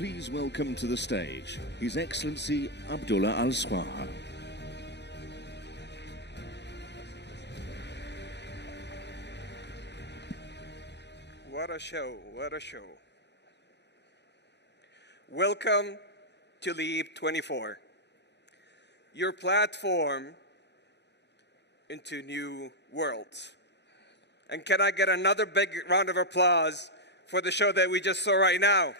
Please welcome to the stage His Excellency Abdullah Al Swaha. What a show, what a show. Welcome to LEAP 24, your platform into new worlds. And can I get another big round of applause for the show that we just saw right now?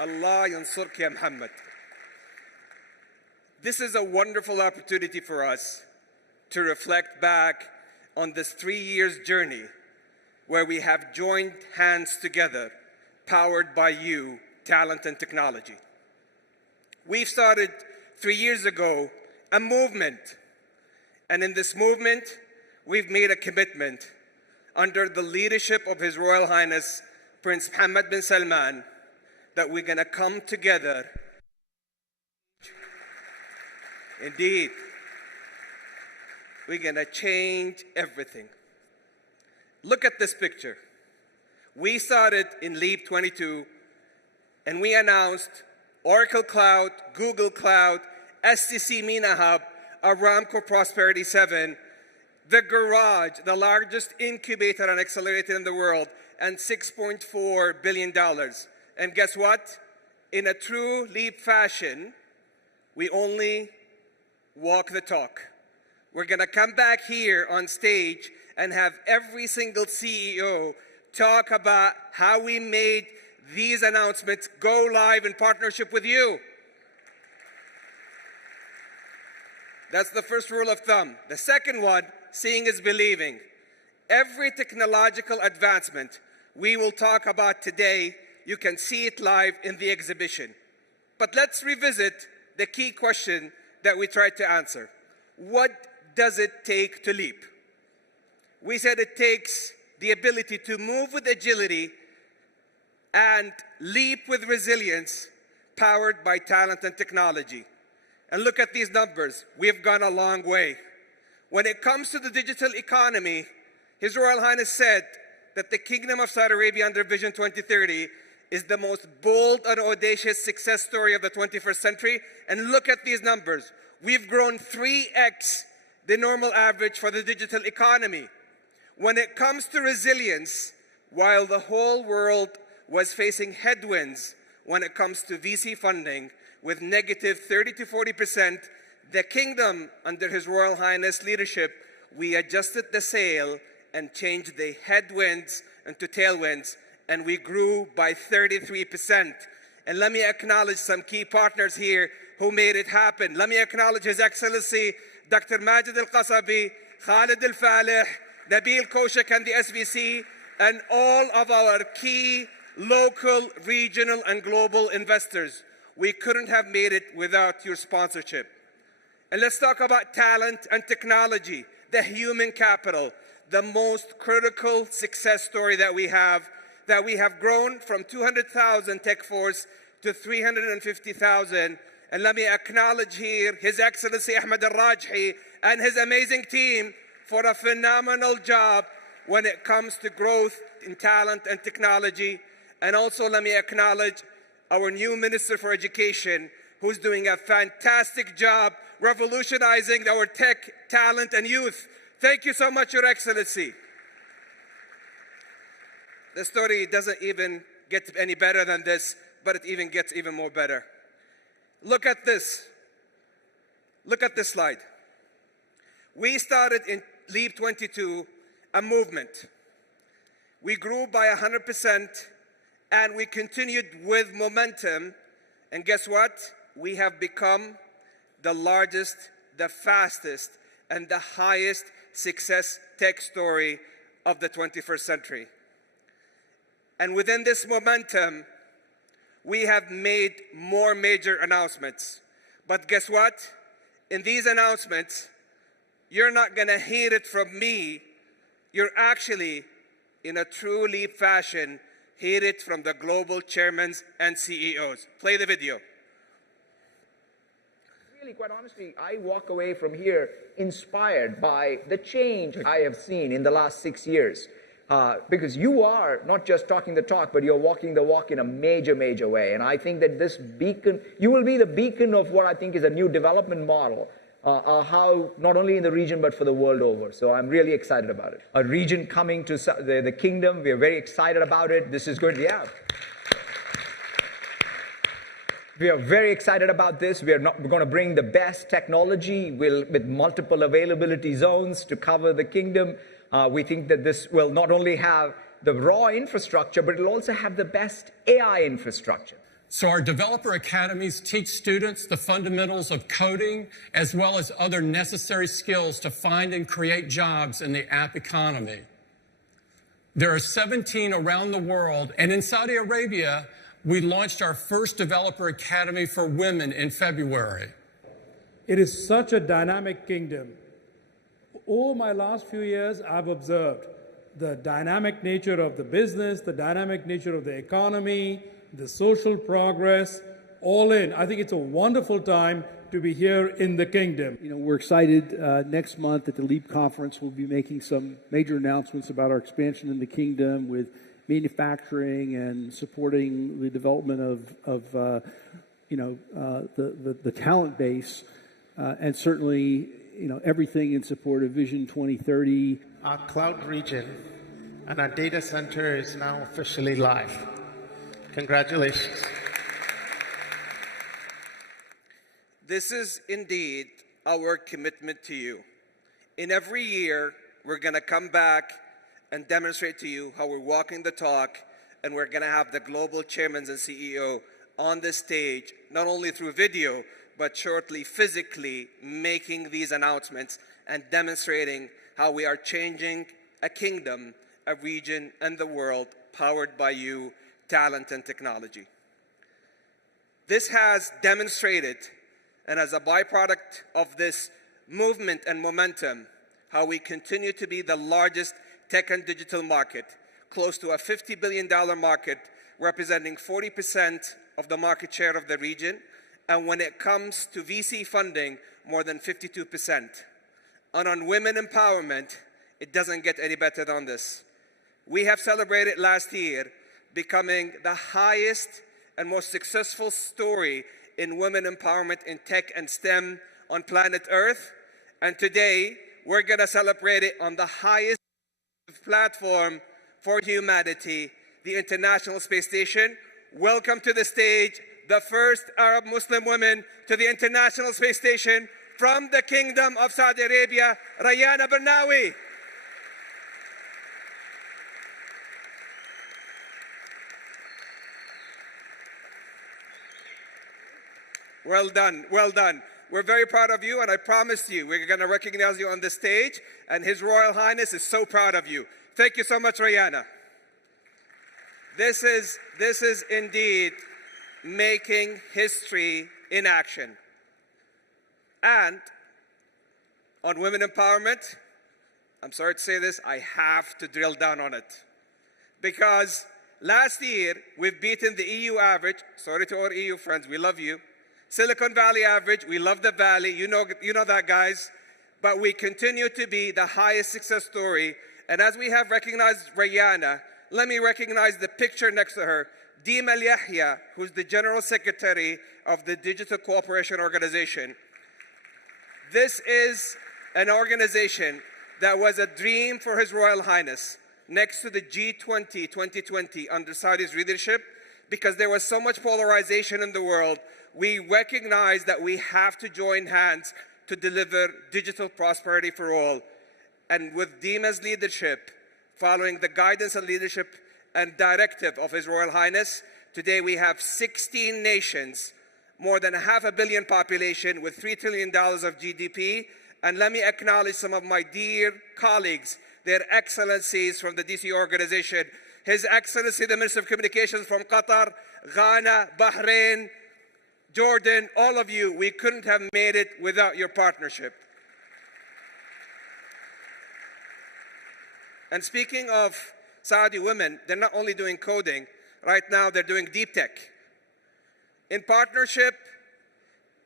Allah yansurk ya Muhammad. This is a wonderful opportunity for us to reflect back on this 3 years journey where we have joined hands together, powered by you, talent and technology. We've started 3 years ago a movement, and in this movement, we've made a commitment under the leadership of His Royal Highness Prince Mohammed bin Salman that we're going to come together. Indeed, we're going to change everything. Look at this picture. We started in LEAP 22 and we announced Oracle Cloud, Google Cloud, STC MENA Hub, Aramco Prosperity 7, the Garage, the largest incubator and accelerator in the world, and $6.4 billion. And guess what? In a true LEAP fashion, we only walk the talk. We're going to come back here on stage and have every single CEO talk about how we made these announcements go live in partnership with you. That's the first rule of thumb. The second one, seeing is believing. Every technological advancement we will talk about today, you can see it live in the exhibition. But let's revisit the key question that we tried to answer. What does it take to leap? We said it takes the ability to move with agility and leap with resilience, powered by talent and technology. And look at these numbers. We've gone a long way. When it comes to the digital economy, His Royal Highness said that the Kingdom of Saudi Arabia under Vision 2030 is the most bold and audacious success story of the 21st century. And look at these numbers. We've grown 3x the normal average for the digital economy. When it comes to resilience, while the whole world was facing headwinds when it comes to VC funding with negative 30 to 40%, the Kingdom, under His Royal Highness leadership, we adjusted the sail and changed the headwinds into tailwinds, and we grew by 33%. And let me acknowledge some key partners here who made it happen. Let me acknowledge His Excellency Dr. Majid Al-Qasabi, Khalid Al-Falih, Nabil Koshak and the SVC, and all of our key local, regional, and global investors. We couldn't have made it without your sponsorship. And let's talk about talent and technology, the human capital, the most critical success story that we have grown from 200,000 tech force to 350,000. And let me acknowledge here His Excellency Ahmed Al-Rajhi and his amazing team for a phenomenal job when it comes to growth in talent and technology. And also let me acknowledge our new Minister for Education, who's doing a fantastic job revolutionizing our tech, talent, and youth. Thank you so much, Your Excellency. The story doesn't even get any better than this, but it even gets even more better. Look at this. Look at this slide. We started in LEAP 22 a movement. We grew by 100%, and we continued with momentum. And guess what? We have become the largest, the fastest, and the highest success tech story of the 21st century. And within this momentum, we have made more major announcements. But guess what? In these announcements, you're not going to hear it from me. You're actually, in a true LEAP fashion, hear it from the global chairmen and CEOs. Play the video. Really, quite honestly, I walk away from here inspired by the change I have seen in the last 6 years. Because you are not just talking the talk, but you're walking the walk in a major, major way. And I think that this beacon, you will be the beacon of what I think is a new development model, how not only in the region, but for the world over. So I'm really excited about it. A region coming to the kingdom, we are very excited about it. This is going to, yeah. We are very excited about this. We're going to bring the best technology with multiple availability zones to cover the kingdom. We think that this will not only have the raw infrastructure, but it will also have the best AI infrastructure. So our developer academies teach students the fundamentals of coding as well as other necessary skills to find and create jobs in the app economy. There are 17 around the world, and in Saudi Arabia, we launched our first developer academy for women in February. It is such a dynamic kingdom. Over my last few years, I've observed the dynamic nature of the business, the dynamic nature of the economy, the social progress, all in. I think it's a wonderful time to be here in the kingdom. You know, we're excited. Next month at the LEAP conference, we'll be making some major announcements about our expansion in the kingdom with manufacturing and supporting the development of the talent base, and certainly, you know, everything in support of Vision 2030. Our cloud region and our data center is now officially live. Congratulations. This is indeed our commitment to you. In every year, we're going to come back and demonstrate to you how we're walking the talk, and we're going to have the global chairmen and CEO on the stage, not only through video, but shortly physically making these announcements and demonstrating how we are changing a kingdom, a region, and the world powered by you, talent, and technology. This has demonstrated, and as a byproduct of this movement and momentum, how we continue to be the largest tech and digital market, close to a $50 billion market, representing 40% of the market share of the region, and when it comes to VC funding, more than 52%. And on women empowerment, it doesn't get any better than this. We have celebrated last year becoming the highest and most successful story in women empowerment in tech and STEM on planet Earth. And today, we're going to celebrate it on the highest platform for humanity, the International Space Station. Welcome to the stage, the first Arab Muslim woman to the International Space Station from the Kingdom of Saudi Arabia, Rayana Bernawi. Well done, well done. We're very proud of you, and I promise you, we're going to recognize you on the stage, and His Royal Highness is so proud of you. Thank you so much, Rayana. This is indeed making history in action. And on women empowerment, I'm sorry to say this, I have to drill down on it. Because last year, we've beaten the EU average. Sorry to our EU friends, we love you. Silicon Valley average, we love the Valley, you know that, guys. But we continue to be the highest success story. And as we have recognized Rayana, let me recognize the picture next to her, Dima Al-Yahya, who's the General Secretary of the Digital Cooperation Organization. This is an organization that was a dream for His Royal Highness next to the G20 2020 under Saudi's leadership, because there was so much polarization in the world. We recognize that we have to join hands to deliver digital prosperity for all. And with Dima's leadership, following the guidance and leadership and directive of His Royal Highness, today we have 16 nations, more than 500 million population with $3 trillion of GDP. And let me acknowledge some of my dear colleagues, their excellencies from the DC organization. His Excellency, the Minister of Communications from Qatar, Ghana, Bahrain, Jordan, all of you, we couldn't have made it without your partnership. And speaking of Saudi women, they're not only doing coding, right now they're doing deep tech. In partnership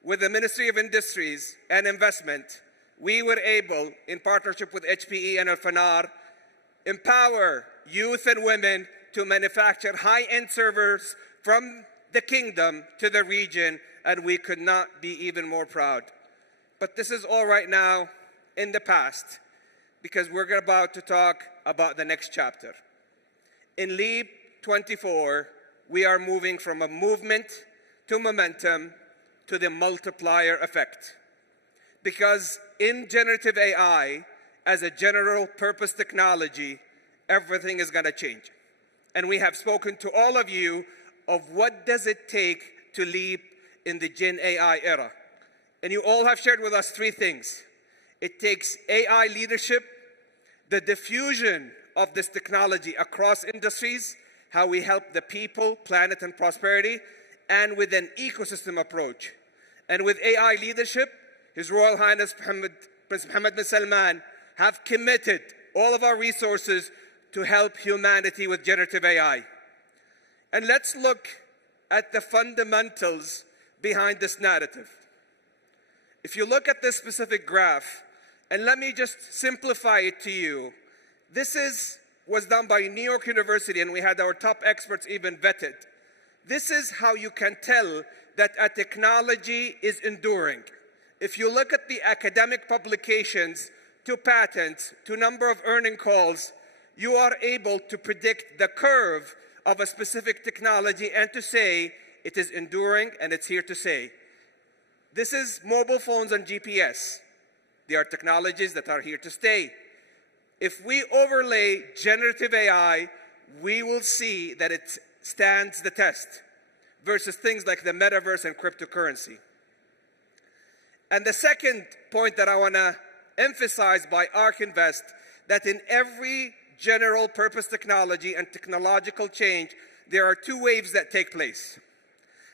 with the Ministry of Industries and Investment, we were able, in partnership with HPE and Al-Fanar, empower youth and women to manufacture high-end servers from the kingdom to the region, and we could not be even more proud. But this is all right now in the past, because we're about to talk about the next chapter. In LEAP 24, we are moving from a movement to momentum to the multiplier effect. Because in generative AI, as a general purpose technology, everything is going to change. And we have spoken to all of you of what does it take to leap in the Gen AI era. And you all have shared with us three things. It takes AI leadership, the diffusion of this technology across industries, how we help the people, planet, and prosperity, and with an ecosystem approach. And with AI leadership, His Royal Highness Prince Mohammed bin Salman have committed all of our resources to help humanity with generative AI. And let's look at the fundamentals behind this narrative. If you look at this specific graph, and let me just simplify it to you, this was done by New York University, and we had our top experts even vetted. This is how you can tell that a technology is enduring. If you look at the academic publications, to patents, to number of earning calls, you are able to predict the curve of a specific technology and to say it is enduring and it's here to stay. This is mobile phones and GPS. They are technologies that are here to stay. If we overlay generative AI, we will see that it stands the test versus things like the metaverse and cryptocurrency. And the second point that I want to emphasize by ARK Invest, that in every general purpose technology and technological change, there are two waves that take place.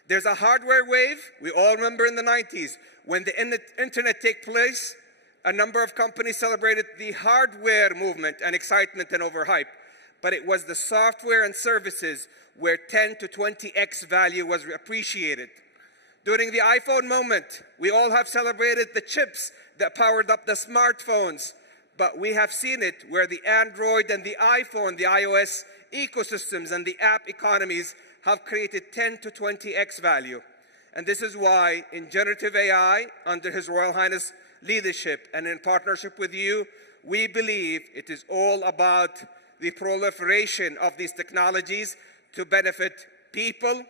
There's a hardware wave. We all remember in the 90s, when the internet took place, a number of companies celebrated the hardware movement and excitement and overhype. But it was the software and services where 10 to 20x value was appreciated. During the iPhone moment, we all have celebrated the chips that powered up the smartphones. But we have seen it where the Android and the iPhone, the iOS ecosystems and the app economies have created 10 to 20x value. And this is why in generative AI, under His Royal Highness leadership and in partnership with you, we believe it is all about the proliferation of these technologies to benefit people,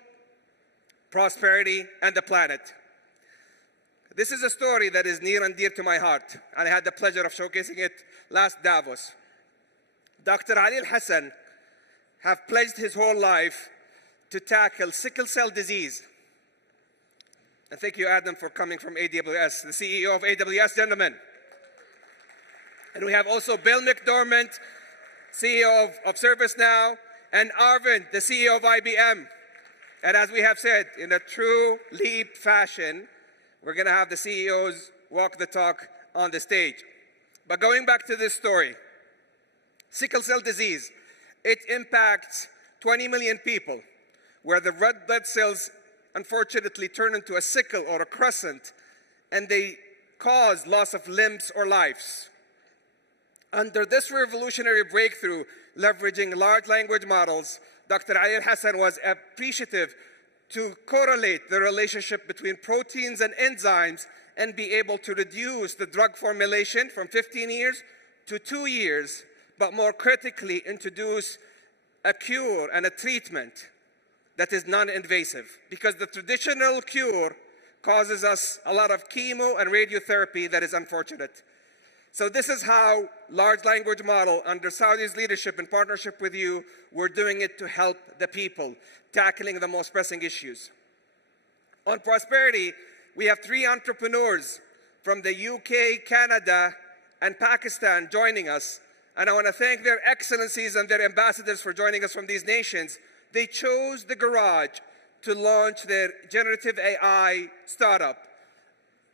prosperity, and the planet. This is a story that is near and dear to my heart, and I had the pleasure of showcasing it last Davos. Dr. Ali Al-Hassan have pledged his whole life to tackle sickle cell disease. And thank you, Adam, for coming from AWS, the CEO of AWS, gentlemen. And we have also Bill McDermott, CEO of ServiceNow, and Arvind, the CEO of IBM. And as we have said, in a true LEAP fashion, we're going to have the CEOs walk the talk on the stage. But going back to this story, sickle cell disease, it impacts 20 million people, where the red blood cells unfortunately turn into a sickle or a crescent, and they cause loss of limbs or lives. Under this revolutionary breakthrough, leveraging large language models, Dr. Ali Al-Hassan was appreciative to correlate the relationship between proteins and enzymes and be able to reduce the drug formulation from 15 years to 2 years, but more critically introduce a cure and a treatment that is non-invasive, because the traditional cure causes us a lot of chemo and radiotherapy that is unfortunate. So this is how large language model under Saudi's leadership in partnership with you, we're doing it to help the people, tackling the most pressing issues. On prosperity, we have 3 entrepreneurs from the UK, Canada, and Pakistan joining us. And I want to thank their excellencies and their ambassadors for joining us from these nations. They chose the garage to launch their generative AI startup,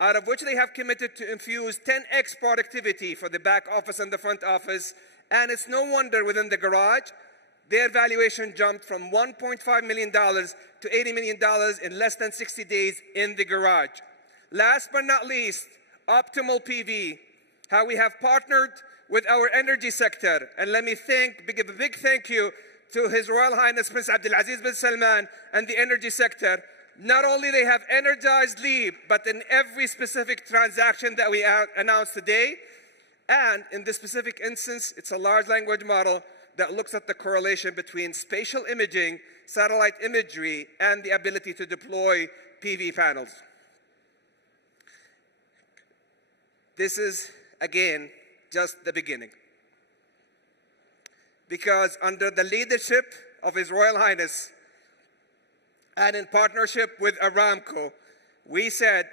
out of which they have committed to infuse 10x productivity for the back office and the front office. And it's no wonder within the garage, their valuation jumped from $1.5 million to $80 million in less than 60 days in the garage. Last but not least, Optimal PV, how we have partnered with our energy sector. And let me give a big thank you to His Royal Highness Prince Abdulaziz bin Salman and the energy sector. Not only they have energized LEAP, but in every specific transaction that we announced today, and in this specific instance, it's a large language model that looks at the correlation between spatial imaging, satellite imagery, and the ability to deploy PV panels. This is, again, just the beginning. Because under the leadership of His Royal Highness and in partnership with Aramco, we said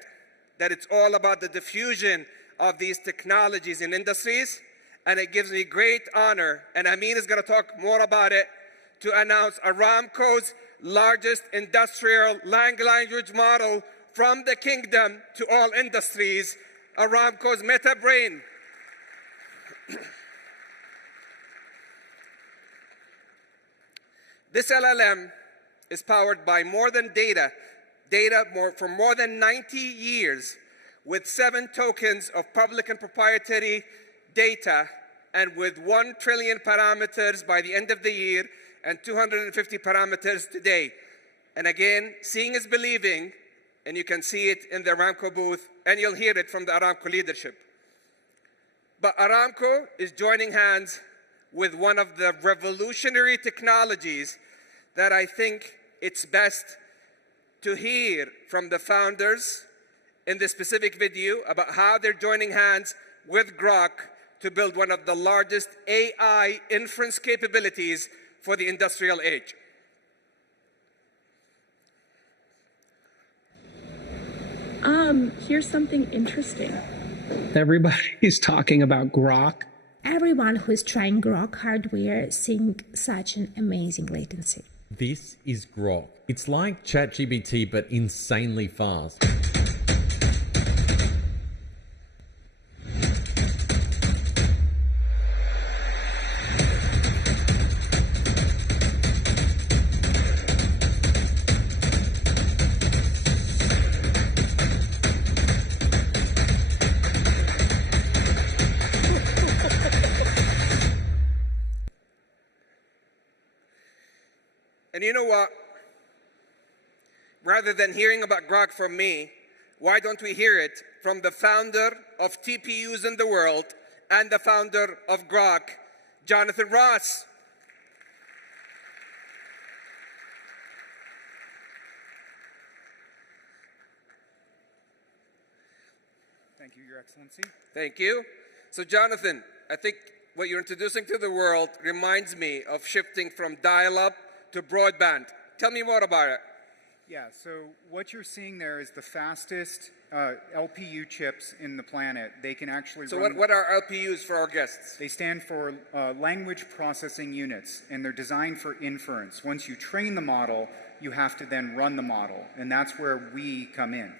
that it's all about the diffusion of these technologies in industries, and it gives me great honor, and Amin is going to talk more about it, to announce Aramco's largest industrial language model from the kingdom to all industries, Aramco's Metabrain. This LLM is powered by more than for more than 90 years, with 7 tokens of public and proprietary data, and with 1 trillion parameters by the end of the year, and 250 parameters today. And again, seeing is believing, and you can see it in the Aramco booth, and you'll hear it from the Aramco leadership. But Aramco is joining hands with one of the revolutionary technologies that I think it's best to hear from the founders in this specific video about how they're joining hands with Groq to build one of the largest AI inference capabilities for the industrial age. Here's something interesting. Everybody's talking about Groq. Everyone who is trying Groq hardware seeing such an amazing latency. This is Groq. It's like ChatGPT, but insanely fast. And you know what? Rather than hearing about Groq from me, why don't we hear it from the founder of TPUs in the world and the founder of Groq, Jonathan Ross. Thank you, Your Excellency. Thank you. So Jonathan, I think what you're introducing to the world reminds me of shifting from dial-up to broadband. Tell me more about it. Yeah, so what you're seeing there is the fastest LPU chips in the planet. They can actually So run... what are LPUs for our guests? They stand for language processing units, and they're designed for inference. Once you train the model, you have to then run the model, and that's where we come in.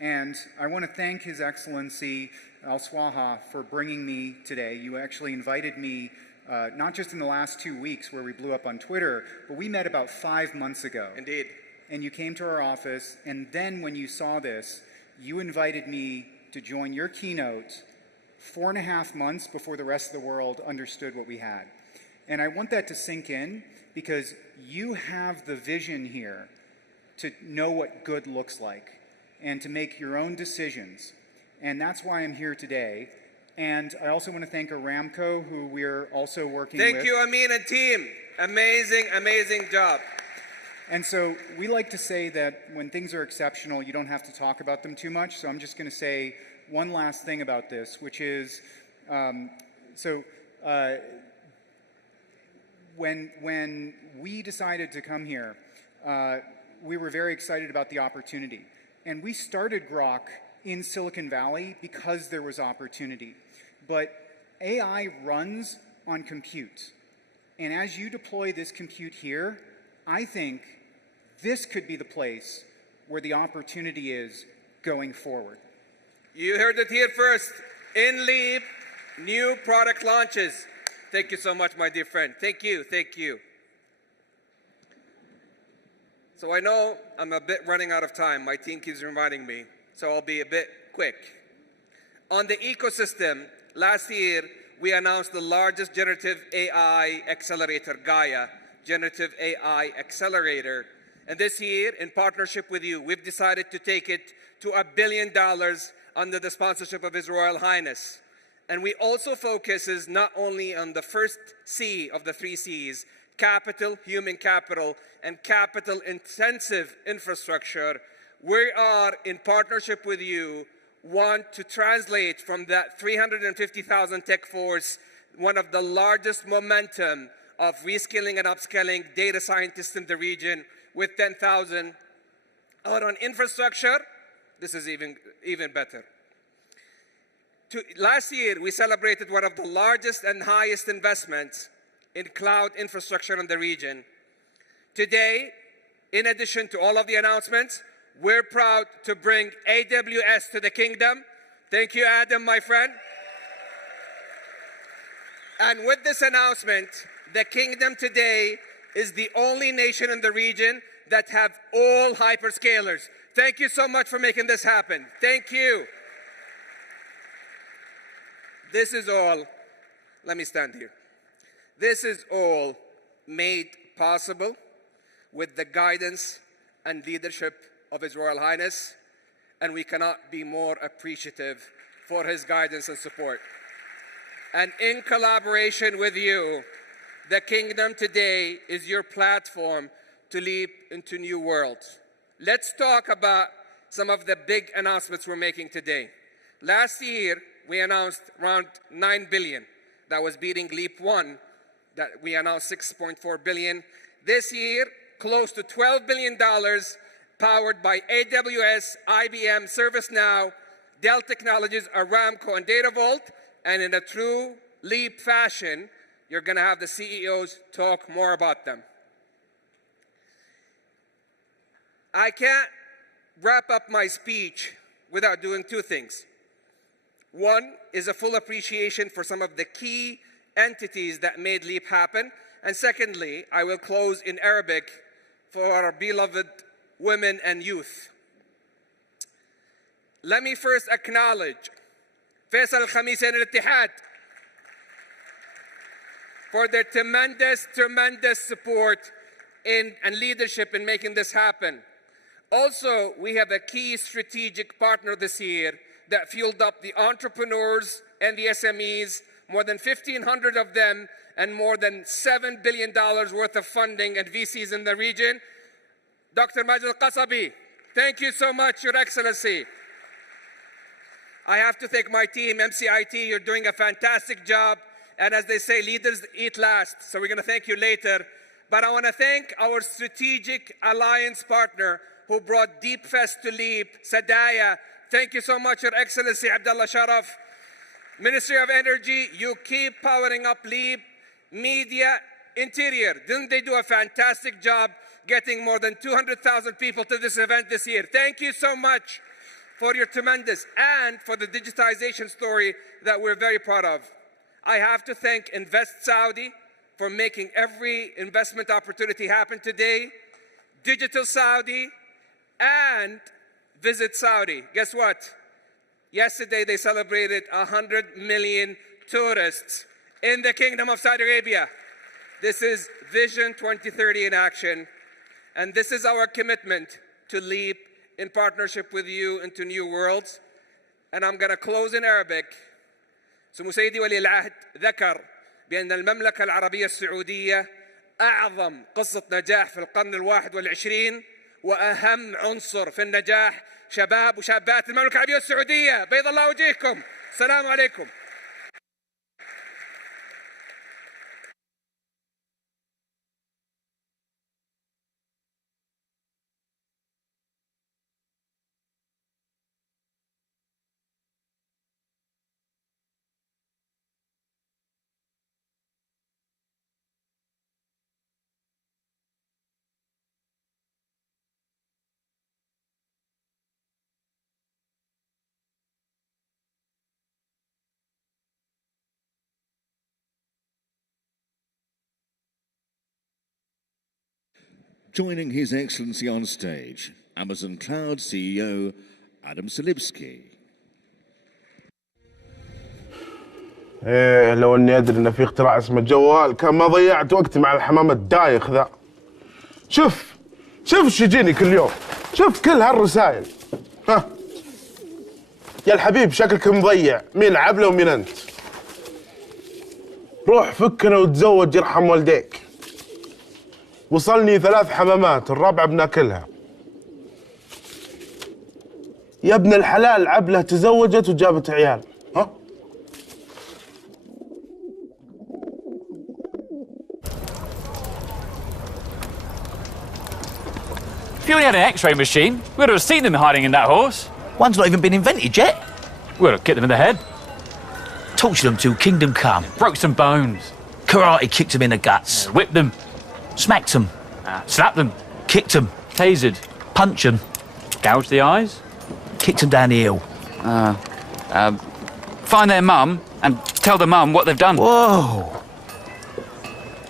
And I want to thank His Excellency Al Swaha for bringing me today. You actually invited me not just in the last 2 weeks where we blew up on Twitter, but we met about 5 months ago. Indeed. And you came to our office, and then when you saw this, you invited me to join your keynote 4.5 months before the rest of the world understood what we had. And I want that to sink in because you have the vision here to know what good looks like and to make your own decisions. And that's why I'm here today. And I also want to thank Aramco, who we're also working with. Thank you, Amin and team. Amazing, amazing job. And so we like to say that when things are exceptional, you don't have to talk about them too much. So I'm just going to say one last thing about this, which is, when we decided to come here, we were very excited about the opportunity. And we started Groq in Silicon Valley because there was opportunity. But AI runs on compute. And as you deploy this compute here, I think this could be the place where the opportunity is going forward. You heard it here first. In Leap, new product launches. Thank you so much, my dear friend. Thank you, thank you. So I know I'm a bit running out of time. My team keeps reminding me, so I'll be a bit quick. On the ecosystem, last year, we announced the largest generative AI accelerator, Gaia, Generative AI Accelerator. And this year, in partnership with you, we've decided to take it to $1 billion under the sponsorship of His Royal Highness. And we also focuses not only on the first C of the 3 C's, capital, human capital, and capital-intensive infrastructure. We are, in partnership with you, want to translate from that 350,000 tech force, one of the largest momentum of reskilling and upskilling data scientists in the region, with 10,000 out on infrastructure. This is even better. Last year, we celebrated one of the largest and highest investments in cloud infrastructure in the region. Today, in addition to all of the announcements, we're proud to bring AWS to the kingdom. Thank you, Adam, my friend. And with this announcement, the kingdom today is the only nation in the region that have all hyperscalers. Thank you so much for making this happen. Thank you. This is all, let me stand here. This is all made possible with the guidance and leadership of His Royal Highness, and we cannot be more appreciative for his guidance and support. And in collaboration with you, the kingdom today is your platform to leap into new worlds. Let's talk about some of the big announcements we're making today. Last year, we announced around $9 billion. That was beating Leap 1, that we announced $6.4 billion. This year, close to $12 billion, powered by AWS, IBM, ServiceNow, Dell Technologies, Aramco, and DataVault. And in a true Leap fashion, you're going to have the CEOs talk more about them. I can't wrap up my speech without doing two things. One is a full appreciation for some of the key entities that made Leap happen. And secondly, I will close in Arabic for our beloved women and youth. Let me first acknowledge Faisal Al-Khamisain Al-Ittihad for their tremendous support and leadership in making this happen. Also, we have a key strategic partner this year that fueled up the entrepreneurs and the SMEs, more than 1,500 of them, and more than $7 billion worth of funding and VCs in the region. Dr. Majid Al-Qasabi, thank you so much, Your Excellency. I have to thank my team, MCIT, you're doing a fantastic job. And as they say, leaders eat last, so we're going to thank you later. But I want to thank our strategic alliance partner who brought Deep Fest to Leap, Sadaya. Thank you so much, Your Excellency, Abdullah Sharaf. Ministry of Energy, you keep powering up Leap. Media, Interior, didn't they do a fantastic job getting more than 200,000 people to this event this year? Thank you so much for your tremendous, and for the digitization story that we're very proud of. I have to thank Invest Saudi for making every investment opportunity happen today, Digital Saudi, and Visit Saudi. Guess what? Yesterday they celebrated 100 million tourists in the Kingdom of Saudi Arabia. This is Vision 2030 in action, and this is our commitment to leap in partnership with you into new worlds. And I'm going to close in Arabic. سمو سيدي ولي العهد ذكر بأن المملكة العربية السعودية أعظم قصة نجاح في القرن ال21 وأهم عنصر في النجاح شباب وشابات المملكة العربية السعودية. بيض الله وجهكم. السلام عليكم. Joining His Excellency on stage, Amazon Cloud CEO Adam Selipsky. ايه لو اني ادري ان في اختراع اسمه جوال كان ما ضيعت وقتي مع الحمام الدايخ ذا. شوف ايش يجيني كل يوم، شوف كل هالرسائل. ها يا الحبيب شكلك مضيع، مين عبله ومين انت؟ روح فكنا وتزوج يرحم والديك. وصلني 3 حمامات، الرابعة بناكلها. يا ابن الحلال عبله تزوجت وجابت عيال. ها If you only had an X-ray machine, we would have seen them hiding in that horse. One's not even been invented yet. We would have kicked them in the head. Tortured them till kingdom come. Broke some bones. Karate kicked them in the guts. Whipped them. Smacked them. Slapped them. Kicked them. Tasered. Punched them. Gouged the eyes. Kicked them down the hill. Find their mum and tell the mum what they've done. Whoa.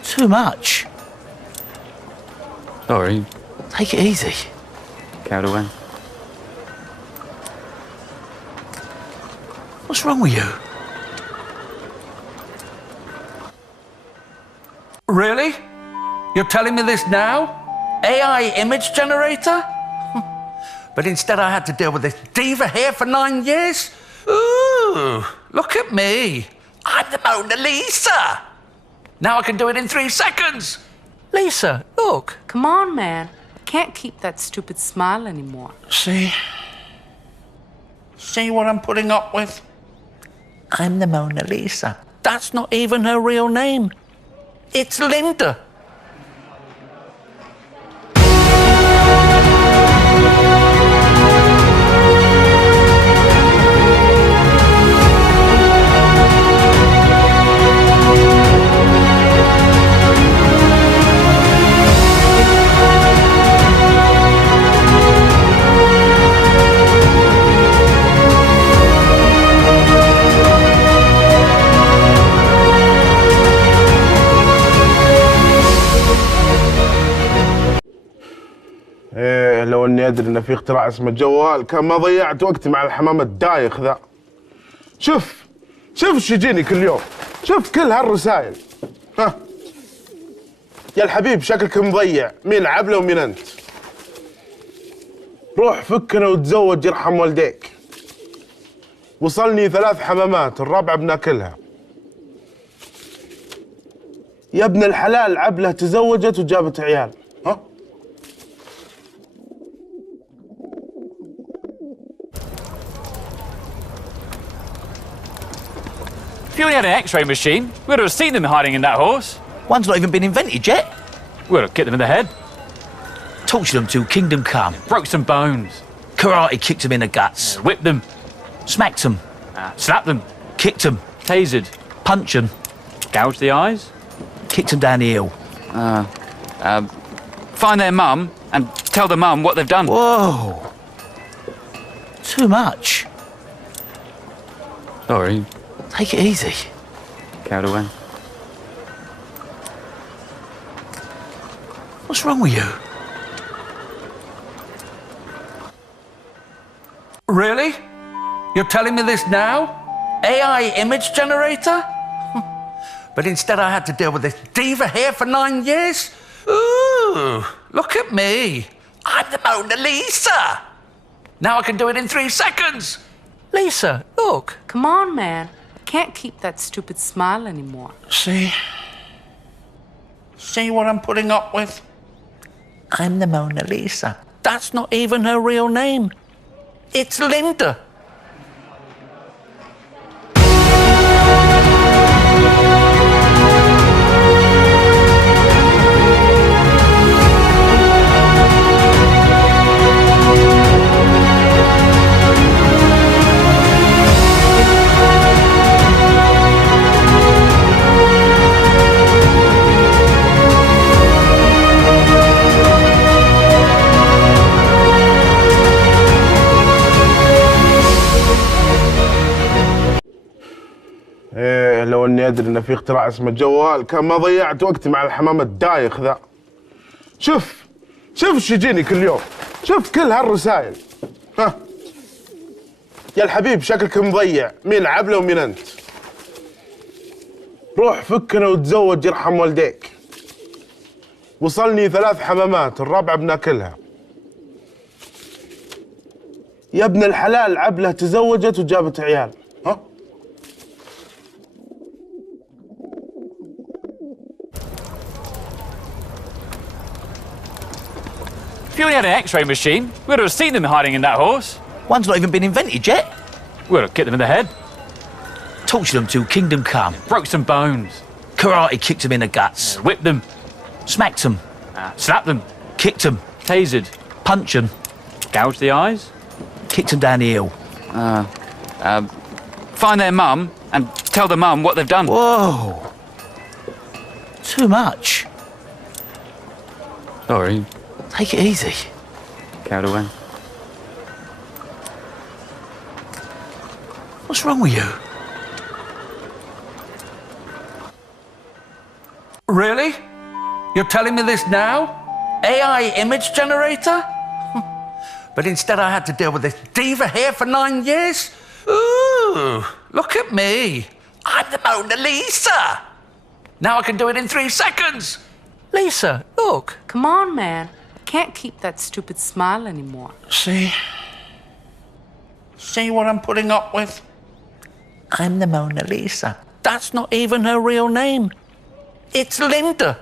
Too much. Sorry. Take it easy. Carried away. What's wrong with you? Really? You're telling me this now? AI image generator? But instead I had to deal with this diva here for 9 years? Ooh, look at me. I'm the Mona Lisa. Now I can do it in 3 seconds. Lisa, look. Come on, man. Can't keep that stupid smile anymore. See? See what I'm putting up with? I'm the Mona Lisa. That's not even her real name. It's Linda. ايه لو اني ادري ان في اختراع اسمه جوال كان ما ضيعت وقتي مع الحمام الدايخ ذا. شوف ايش يجيني كل يوم، شوف كل هالرسائل. ها يا الحبيب شكلك مضيع، مين عبله ومين انت؟ روح فكنا وتزوج يرحم والديك. وصلني 3 حمامات، الرابعة بناكلها. يا ابن الحلال عبله تزوجت وجابت عيال. ها If you only had an X-ray machine, we would have seen them hiding in that horse. One's not even been invented yet. We would have kicked them in the head. Tortured them till kingdom come. Broke some bones. Karate kicked them in the guts. Whipped them. Smacked them. Slapped them. Kicked them. Tasered. Punched them. Gouged the eyes. Kicked them down the hill. Find their mum and tell the mum what they've done. Whoa. Too much. Sorry. Take it easy. Carried away. What's wrong with you? Really? You're telling me this now? AI image generator? But instead I had to deal with this diva here for 9 years? Ooh, look at me. I'm the Mona Lisa. Now I can do it in 3 seconds. Lisa, look. Come on, man. Can't keep that stupid smile anymore. See? See what I'm putting up with? I'm the Mona Lisa. That's not even her real name. It's Linda. ايه لو اني ادري ان في اختراع اسمه جوال كان ما ضيعت وقتي مع الحمام الدايخ ذا. شوف ايش يجيني كل يوم، شوف كل هالرسائل. ها يا الحبيب شكلك مضيع، مين عبله ومين انت؟ روح فكنا وتزوج يرحم والديك. وصلني 3 حمامات، الرابعة بناكلها. يا ابن الحلال عبلة تزوجت وجابت عيال. ها؟ If you only had an X-ray machine, we'd have seen them hiding in that horse. One's not even been invented yet. We'd have kicked them in the head. Tortured them till kingdom come. Broke some bones. Karate kicked them in the guts. Whipped them. Smacked them. Slapped them. Kicked them. Tasered. Punched them. Gouged the eyes. Kicked them down the hill. Find their mum and tell the mum what they've done. Whoa. Too much. Sorry. Take it easy. Carried away. What's wrong with you? Really? You're telling me this now? AI image generator? But instead I had to deal with this diva here for 9 years? Ooh, look at me. I'm the Mona Lisa. Now I can do it in 3 seconds. Lisa, look. Come on, man. Can't keep that stupid smile anymore. See? See what I'm putting up with? I'm the Mona Lisa. That's not even her real name. It's Linda.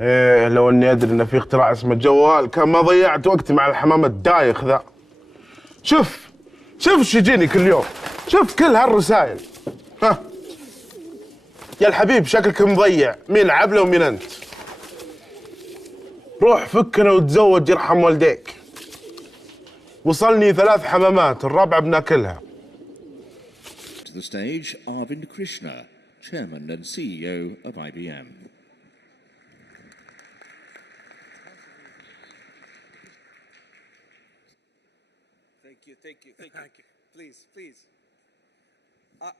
ايه لو اني ادري ان في اختراع اسمه جوال كان ما ضيعت وقتي مع الحمام الدايخ ذا. شوف ايش يجيني كل يوم، شوف كل هالرسائل. ها يا الحبيب شكلك مضيع، مين عبله ومين انت؟ روح فكنا وتزوج يرحم والديك. وصلني 3 حمامات، الرابعة بناكلها. To the stage, Arvind Krishna, Chairman and CEO of IBM. Thank you. Please.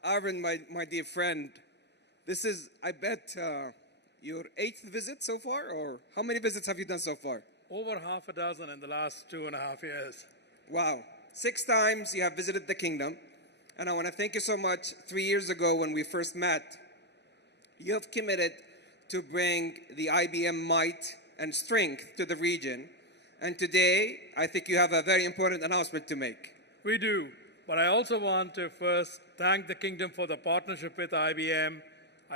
Arvind, my dear friend, this is, I bet, your 8th visit so far, or how many visits have you done so far? Over half a dozen in the last 2.5 years. Wow. 6 times you have visited the kingdom, and I want to thank you so much. 3 years ago when we first met, you have committed to bring the IBM might and strength to the region. And today, I think you have a very important announcement to make. We do, but I also want to first thank the kingdom for the partnership with IBM.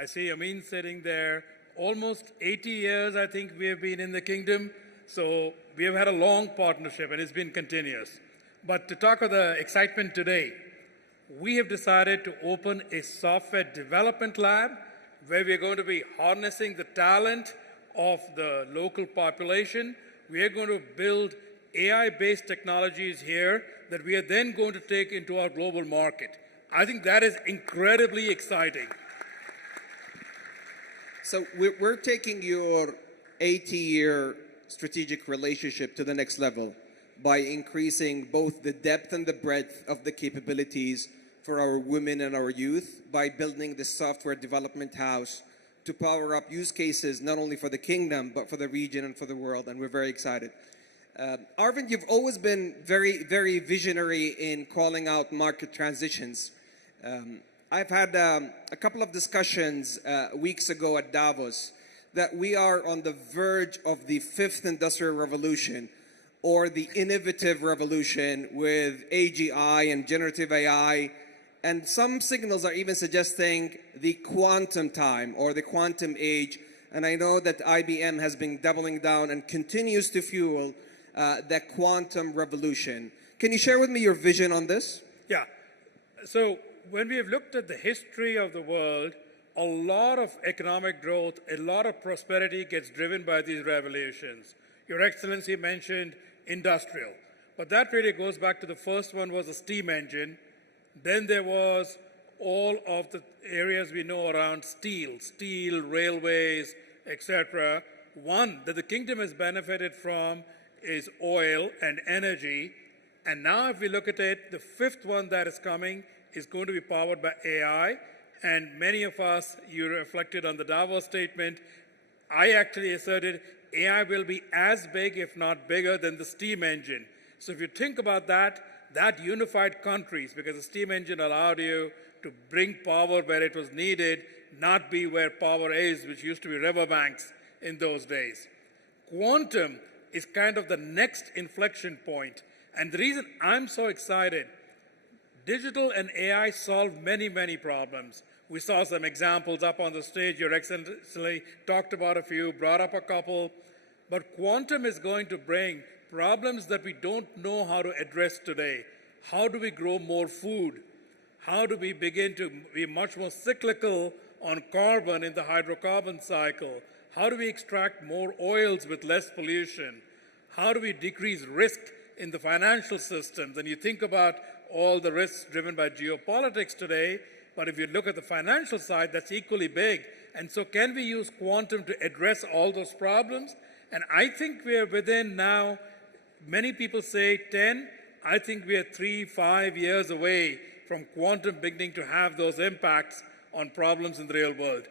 I see Amin sitting there. Almost 80 years, I think we have been in the kingdom. So we have had a long partnership and it's been continuous. But to talk of the excitement today, we have decided to open a software development lab where we're going to be harnessing the talent of the local population. We are going to build AI-based technologies here that we are then going to take into our global market. I think that is incredibly exciting. So we're taking your 80-year strategic relationship to the next level by increasing both the depth and the breadth of the capabilities for our women and our youth by building this software development house to power up use cases not only for the kingdom but for the region and for the world, and we're very excited. Arvind, you've always been very, very visionary in calling out market transitions. I've had a couple of discussions weeks ago at Davos that we are on the verge of the 5th industrial revolution, or the innovative revolution with AGI and generative AI. And some signals are even suggesting the quantum time or the quantum age. And I know that IBM has been doubling down and continues to fuel the quantum revolution. Can you share with me your vision on this? Yeah. So when we have looked at the history of the world, a lot of economic growth, a lot of prosperity gets driven by these revolutions. Your Excellency mentioned industrial, but that really goes back to the first one was a steam engine. Then there was all of the areas we know around steel, railways, etc. One that the kingdom has benefited from is oil and energy. And now if we look at it, the fifth one that is coming is going to be powered by AI. And many of us, you reflected on the Davos statement, I actually asserted AI will be as big, if not bigger, than the steam engine. So if you think about that, that unified countries, because the steam engine allowed you to bring power where it was needed, not be where power is, which used to be riverbanks in those days. Quantum is kind of the next inflection point. And the reason I'm so excited, digital and AI solve many, many problems. We saw some examples up on the stage. Your Excellency talked about a few, brought up a couple. But quantum is going to bring problems that we don't know how to address today. How do we grow more food? How do we begin to be much more cyclical on carbon in the hydrocarbon cycle? How do we extract more oils with less pollution? How do we decrease risk in the financial systems? And you think about all the risks driven by geopolitics today, but if you look at the financial side, that's equally big. And so can we use quantum to address all those problems? And I think we are within now, many people say 10, I think we are 3-5 years away from quantum beginning to have those impacts on problems in the real world.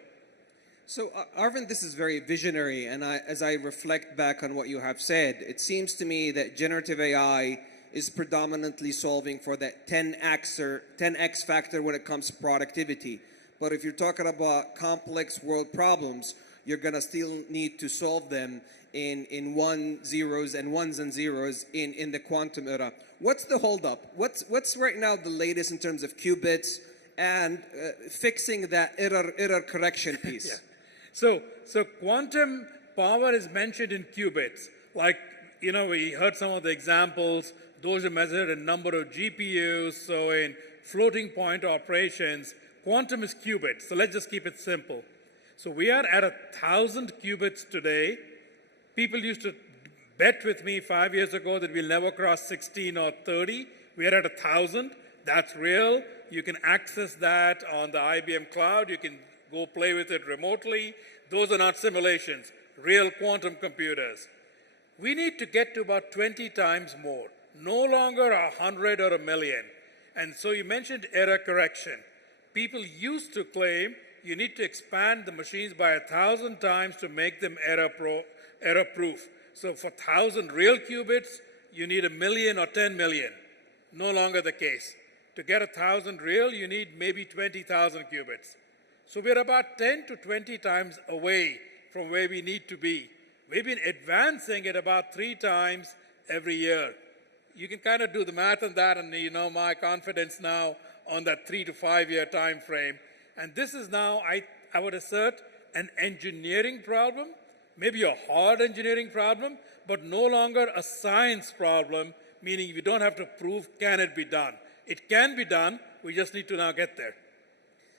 So, Arvind, this is very visionary, and as I reflect back on what you have said, it seems to me that generative AI is predominantly solving for that 10x factor when it comes to productivity. But if you're talking about complex world problems, you're going to still need to solve them in zeros and ones and zeros in the quantum era. What's the holdup? What's right now the latest in terms of qubits and fixing that error correction piece? Yeah. So quantum power is mentioned in qubits. Like, you know, we heard some of the examples. Those are measured in number of GPUs. So in floating point operations, quantum is qubits. So let's just keep it simple. So we are at 1,000 qubits today. People used to bet with me 5 years ago that we'll never cross 16 or 30. We are at 1,000. That's real. You can access that on the IBM cloud. You can go play with it remotely. Those are not simulations, real quantum computers. We need to get to about 20 times more, no longer 100 or 1 million. And so you mentioned error correction. People used to claim you need to expand the machines by 1,000 times to make them error-proof. So for 1,000 real qubits, you need 1 million or 10 million. No longer the case. To get 1,000 real, you need maybe 20,000 qubits. So we're about 10 to 20 times away from where we need to be. We've been advancing at about 3 times every year. You can kind of do the math on that, and you know my confidence now on that 3 to 5 year time frame. And this is now, I would assert, an engineering problem, maybe a hard engineering problem, but no longer a science problem, meaning we don't have to prove can it be done. It can be done, we just need to now get there.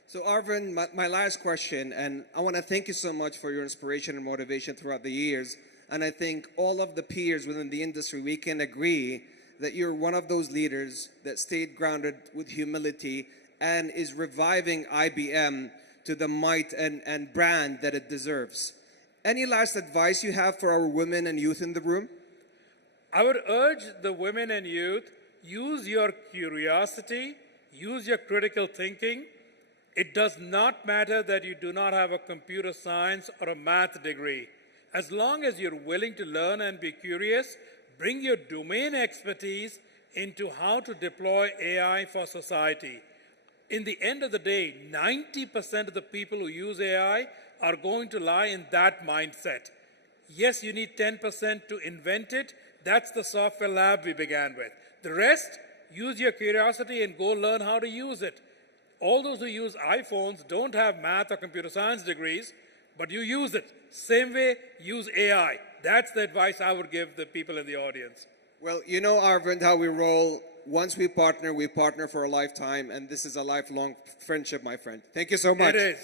So Arvind, my last question, and I want to thank you so much for your inspiration and motivation throughout the years. And I think all of the peers within the industry, we can agree that you're one of those leaders that stayed grounded with humility and is reviving IBM to the might and brand that it deserves. Any last advice you have for our women and youth in the room? I would urge the women and youth, use your curiosity, use your critical thinking. It does not matter that you do not have a computer science or a math degree. As long as you're willing to learn and be curious, bring your domain expertise into how to deploy AI for society. In the end of the day, 90% of the people who use AI are going to lie in that mindset. Yes, you need 10% to invent it. That's the software lab we began with. The rest, use your curiosity and go learn how to use it. All those who use iPhones don't have math or computer science degrees, but you use it. Same way, use AI. That's the advice I would give the people in the audience. Well, you know, Arvind, how we roll. Once we partner for a lifetime, and this is a lifelong friendship, my friend. Thank you so much. It is.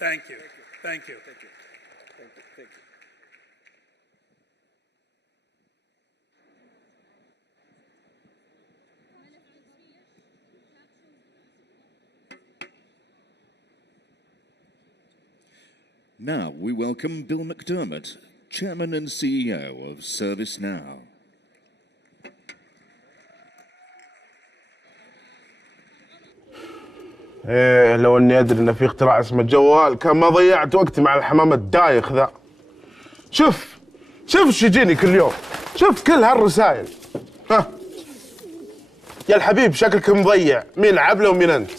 Thank you. Thank you. Thank you. Thank you. Thank you. Now we welcome Bill McDermott, Chairman and CEO of ServiceNow. ايه لو اني ادري ان في اختراع اسمه الجوال كان ما ضيعت وقتي مع الحمام الدايخ ذا. شوف ايش يجيني كل يوم، شوف كل هالرسائل. ها يا الحبيب شكلك مضيع، مين عبله ومين انت؟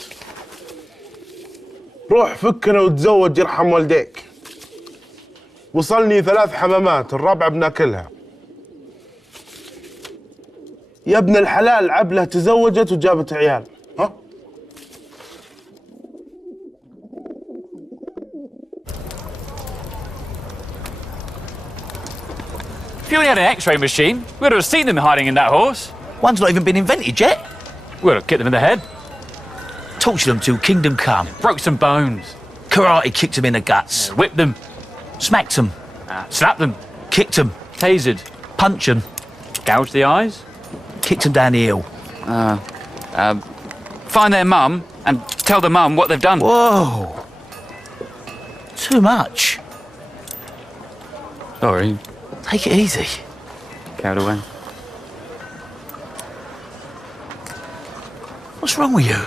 روح فكنا وتزوج يرحم والديك. وصلني 3 حمامات، الرابعة بناكلها. يا ابن الحلال عبله تزوجت وجابت عيال. ها If you only had an X-ray machine, we would have seen them hiding in that horse. One's not even been invented yet. We would have kicked them in the head. Tortured them till kingdom come. Broke some bones. Karate kicked them in the guts. Whipped them. Smacked them. Slapped them. Kicked them. Tasered. Punched them. Gouged the eyes. Kicked them down the hill. Find their mum and tell the mum what they've done. Whoa. Too much. Sorry. Take it easy. Carried away. What's wrong with you?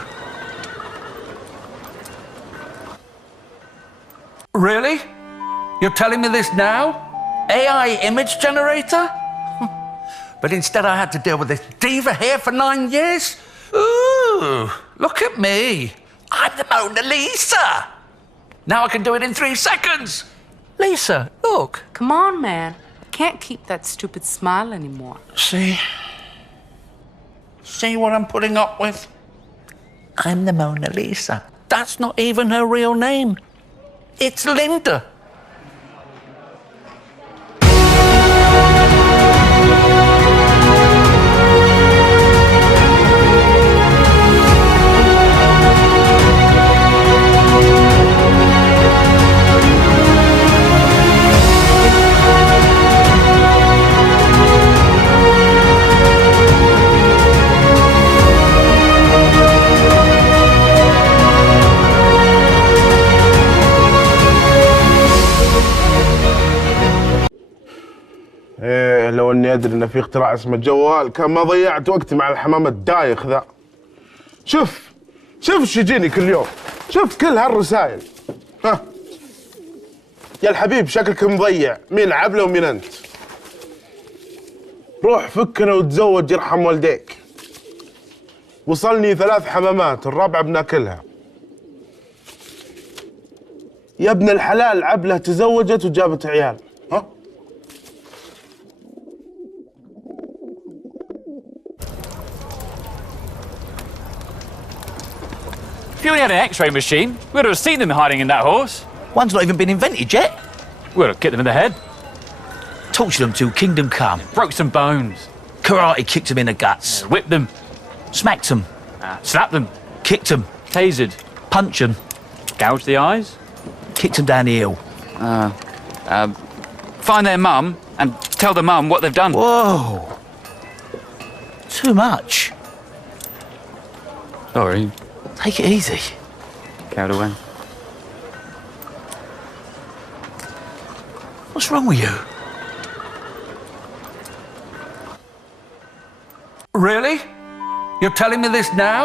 Really? You're telling me this now? AI image generator? But instead I had to deal with this diva here for 9 years? Ooh, look at me. I'm the Mona Lisa. Now I can do it in 3 seconds. Lisa, look. Come on, man. Can't keep that stupid smile anymore. See what I'm putting up with? I'm the Mona Lisa. That's not even her real name. It's Linda. ايه لو اني ادري ان في اختراع اسمه الجوال كان ما ضيعت وقتي مع الحمام الدايخ ذا. شوف ايش يجيني كل يوم، شوف كل هالرسائل. ها يا الحبيب شكلك مضيع، مين عبله ومين انت؟ روح فكنا وتزوج يرحم والديك. وصلني 3 حمامات، الرابعة بناكلها. يا ابن الحلال عبله تزوجت وجابت عيال. ها If you only had an X-ray machine, we would have seen them hiding in that horse. One's not even been invented yet. We would have kicked them in the head. Tortured them till kingdom come. Broke some bones. Karate kicked them in the guts. Whipped them. Smacked them. Slapped them. Kicked them. Tasered. Punched them. Gouged the eyes. Kicked them down the hill. Find their mum and tell the mum what they've done. Whoa. Too much. Sorry. Take it easy. Carried away. What's wrong with you? Really? You're telling me this now?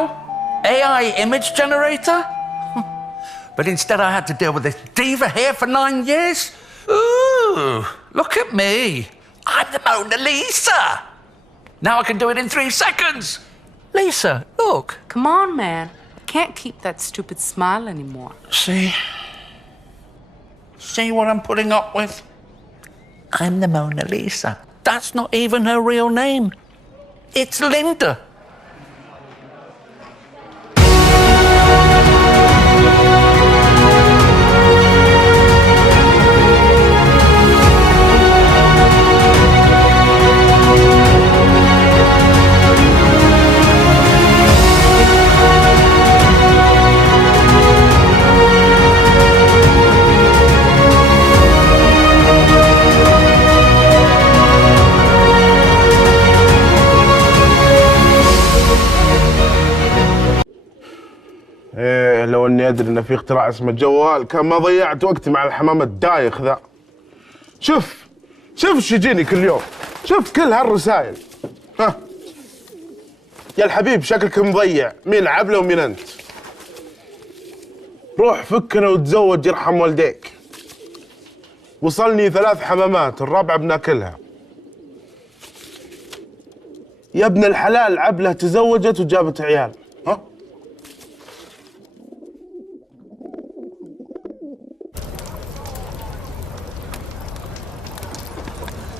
AI image generator? But instead I had to deal with this diva here for 9 years? Ooh, look at me. I'm the Mona Lisa. Now I can do it in 3 seconds. Lisa, look. Come on, man. Can't keep that stupid smile anymore. See what I'm putting up with? I'm the Mona Lisa. That's not even her real name. It's Linda. ادري ان في اختراع اسمه الجوال كان ما ضيعت وقتي مع الحمام الدايخ ذا. شوف ايش يجيني كل يوم، شوف كل هالرسائل. ها يا الحبيب شكلك مضيع، مين عبله ومين انت؟ روح فكنا وتزوج يرحم والديك. وصلني 3 حمامات، الرابعة بناكلها. يا ابن الحلال عبله تزوجت وجابت عيال. ها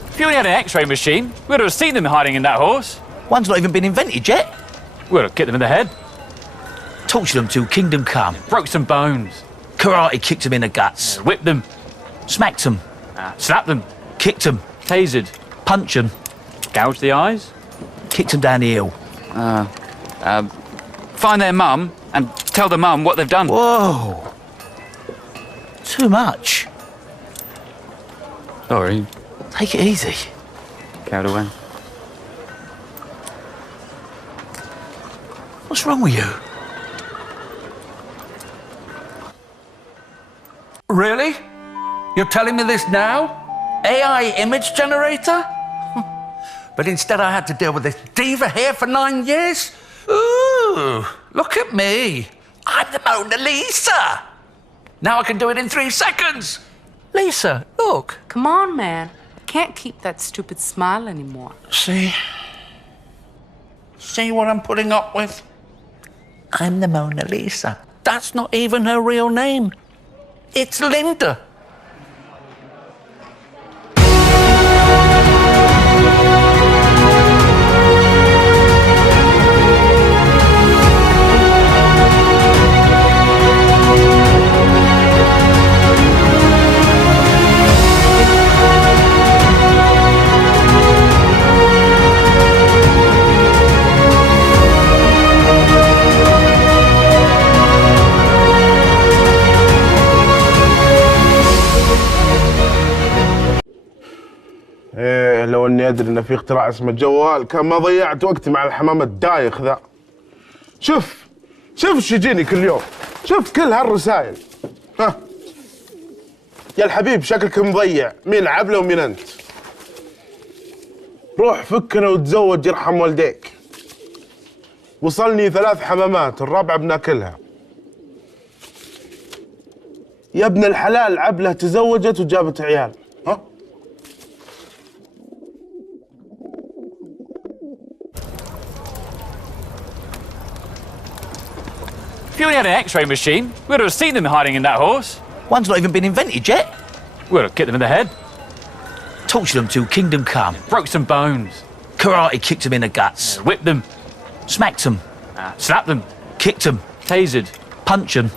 If you only had an X-ray machine, we would have seen them hiding in that horse. One's not even been invented yet. We would have kicked them in the head. Tortured them till kingdom come. Broke some bones. Karate kicked them in the guts. Whipped them. Smacked them. Slapped them. Kicked them. Tasered. Punched them. Gouged the eyes. Kicked them down the hill. Find their mum and tell the mum what they've done. Whoa. Too much. Sorry. Take it easy. Carried away. What's wrong with you? Really? You're telling me this now? AI image generator? But instead I had to deal with this diva here for 9 years? Ooh, look at me. I'm the Mona Lisa. Now I can do it in 3 seconds. Lisa, look. Come on, man. Can't keep that stupid smile anymore. See what I'm putting up with? I'm the Mona Lisa. That's not even her real name. It's Linda. لو اني ادري ان في اختراع اسمه الجوال كان ما ضيعت وقتي مع الحمام الدايخ ذا. شوف ايش يجيني كل يوم، شوف كل هالرسائل. ها يا الحبيب شكلك مضيع، مين عبله ومين انت؟ روح فكنا وتزوج يرحم والديك. وصلني 3 حمامات، الرابعة بناكلها. يا ابن الحلال عبله تزوجت وجابت عيال. ها If you only had an X-ray machine, we would have seen them hiding in that horse. One's not even been invented yet. We would have kicked them in the head. Tortured them till kingdom come. Broke some bones. Karate kicked them in the guts. Whipped them. Smacked them. Slapped them. Kicked them. Tasered. Punched them.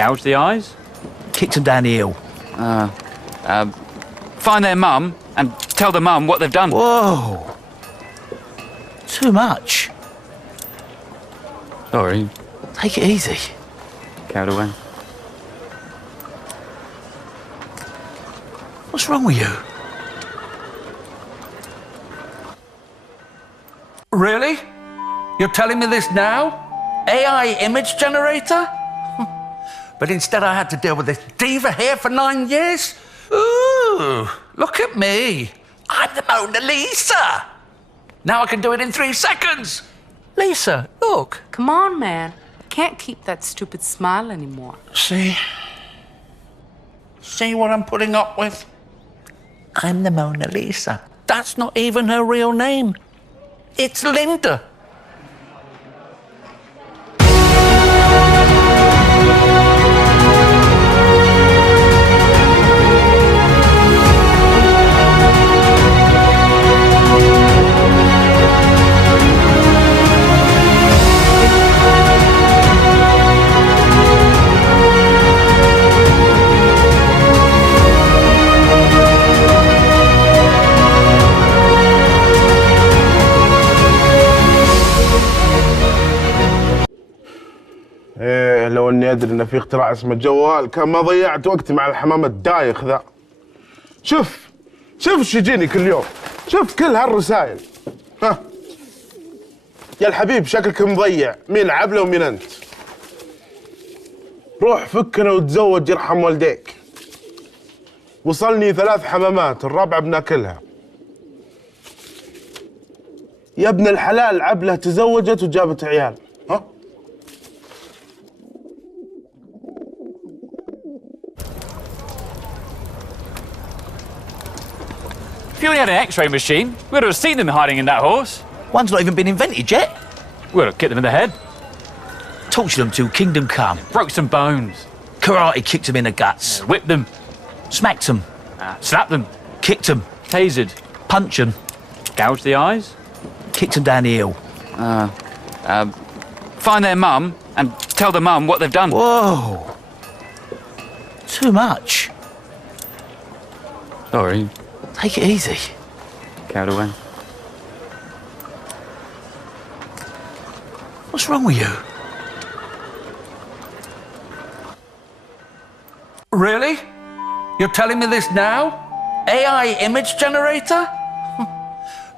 Gouged the eyes. Kicked them down the hill. Find their mum and tell the mum what they've done. Whoa. Too much. Sorry. Take it easy. Carried away. What's wrong with you? Really? You're telling me this now? AI image generator? But instead I had to deal with this diva here for 9 years? Ooh, look at me. I'm the Mona Lisa. Now I can do it in 3 seconds. Lisa, look. Come on, man. Can't keep that stupid smile anymore. See what I'm putting up with? I'm the Mona Lisa. That's not even her real name. It's Linda. لو اني ادري ان في اختراع اسمه الجوال كان ما ضيعت وقتي مع الحمام الدايخ ذا. شوف ايش يجيني كل يوم، شوف كل هالرسائل. ها يا الحبيب شكلك مضيع، مين عبله ومين انت؟ روح فكنا وتزوج يرحم والديك. وصلني 3 حمامات، الرابعة بناكلها. يا ابن الحلال عبلة تزوجت وجابت عيال. ها؟ If you only had an X-ray machine, we would have seen them hiding in that horse. One's not even been invented yet. We would have kicked them in the head. Tortured them till kingdom come. Broke some bones. Karate kicked them in the guts. Whipped them. Smacked them. Slapped them. Kicked them. Tasered. Punched them. Gouged the eyes. Kicked them down the hill. Find their mum and tell the mum what they've done. Whoa. Too much. Sorry. Take it easy. Carried away. What's wrong with you? Really? You're telling me this now? AI image generator?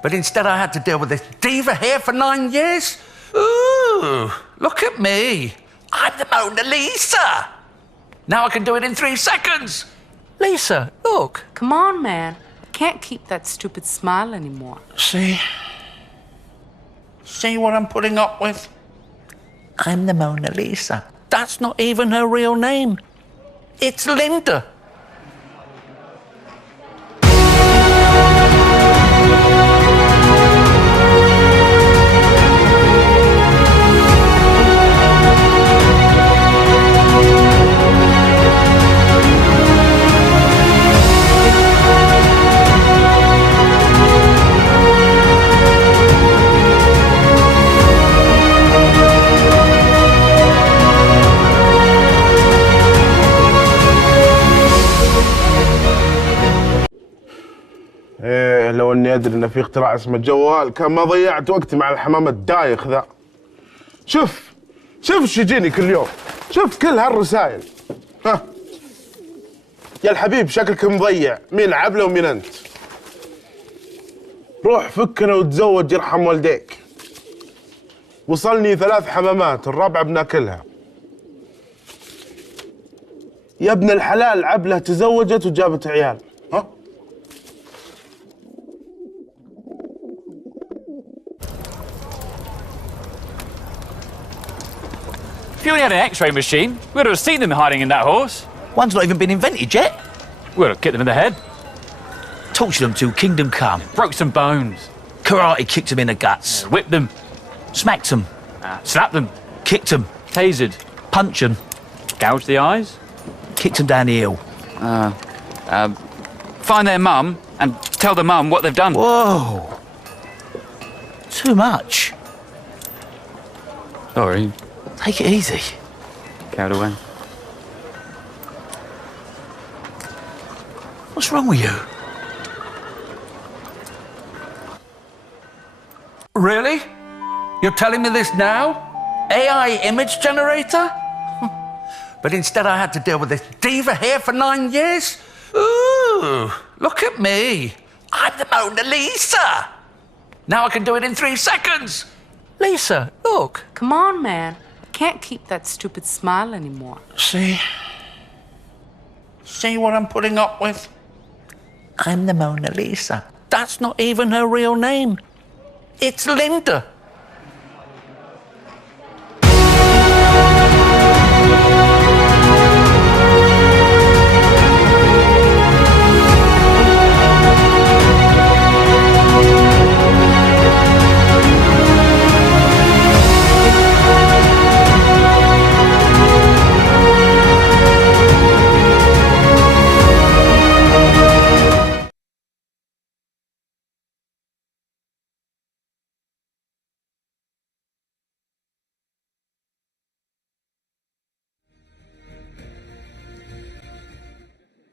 But instead I had to deal with this diva here for 9 years? Ooh, look at me. I'm the Mona Lisa. Now I can do it in 3 seconds. Lisa, look. Come on, man. Can't keep that stupid smile anymore. See? See what I'm putting up with? I'm the Mona Lisa. That's not even her real name. It's Linda. ايه لو اني ادري ان في اختراع اسمه الجوال كان ما ضيعت وقتي مع الحمام الدايخ ذا. شوف ايش يجيني كل يوم، شوف كل هالرسائل. ها يا الحبيب شكلك مضيع، مين عبله ومين انت؟ روح فكنا وتزوج يرحم والديك. وصلني 3 حمامات، الرابعة بناكلها. يا ابن الحلال عبلة تزوجت وجابت عيال. ها؟ If you only had an X-ray machine, we would have seen them hiding in that horse. One's not even been invented yet. We would have kicked them in the head. Tortured them till kingdom come. Broke some bones. Karate kicked them in the guts. Whipped them. Smacked them. Slapped them. Kicked them. Tasered. Punched them. Gouged the eyes. Kicked them down the hill. Find their mum and tell the mum what they've done. Whoa. Too much. Sorry. Take it easy. Carried away. What's wrong with you? Really? You're telling me this now? AI image generator? But instead I had to deal with this diva here for 9 years? Ooh, look at me. I'm the Mona Lisa. Now I can do it in 3 seconds. Lisa, look. Come on, man. Can't keep that stupid smile anymore. See? See what I'm putting up with? I'm the Mona Lisa. That's not even her real name. It's Linda.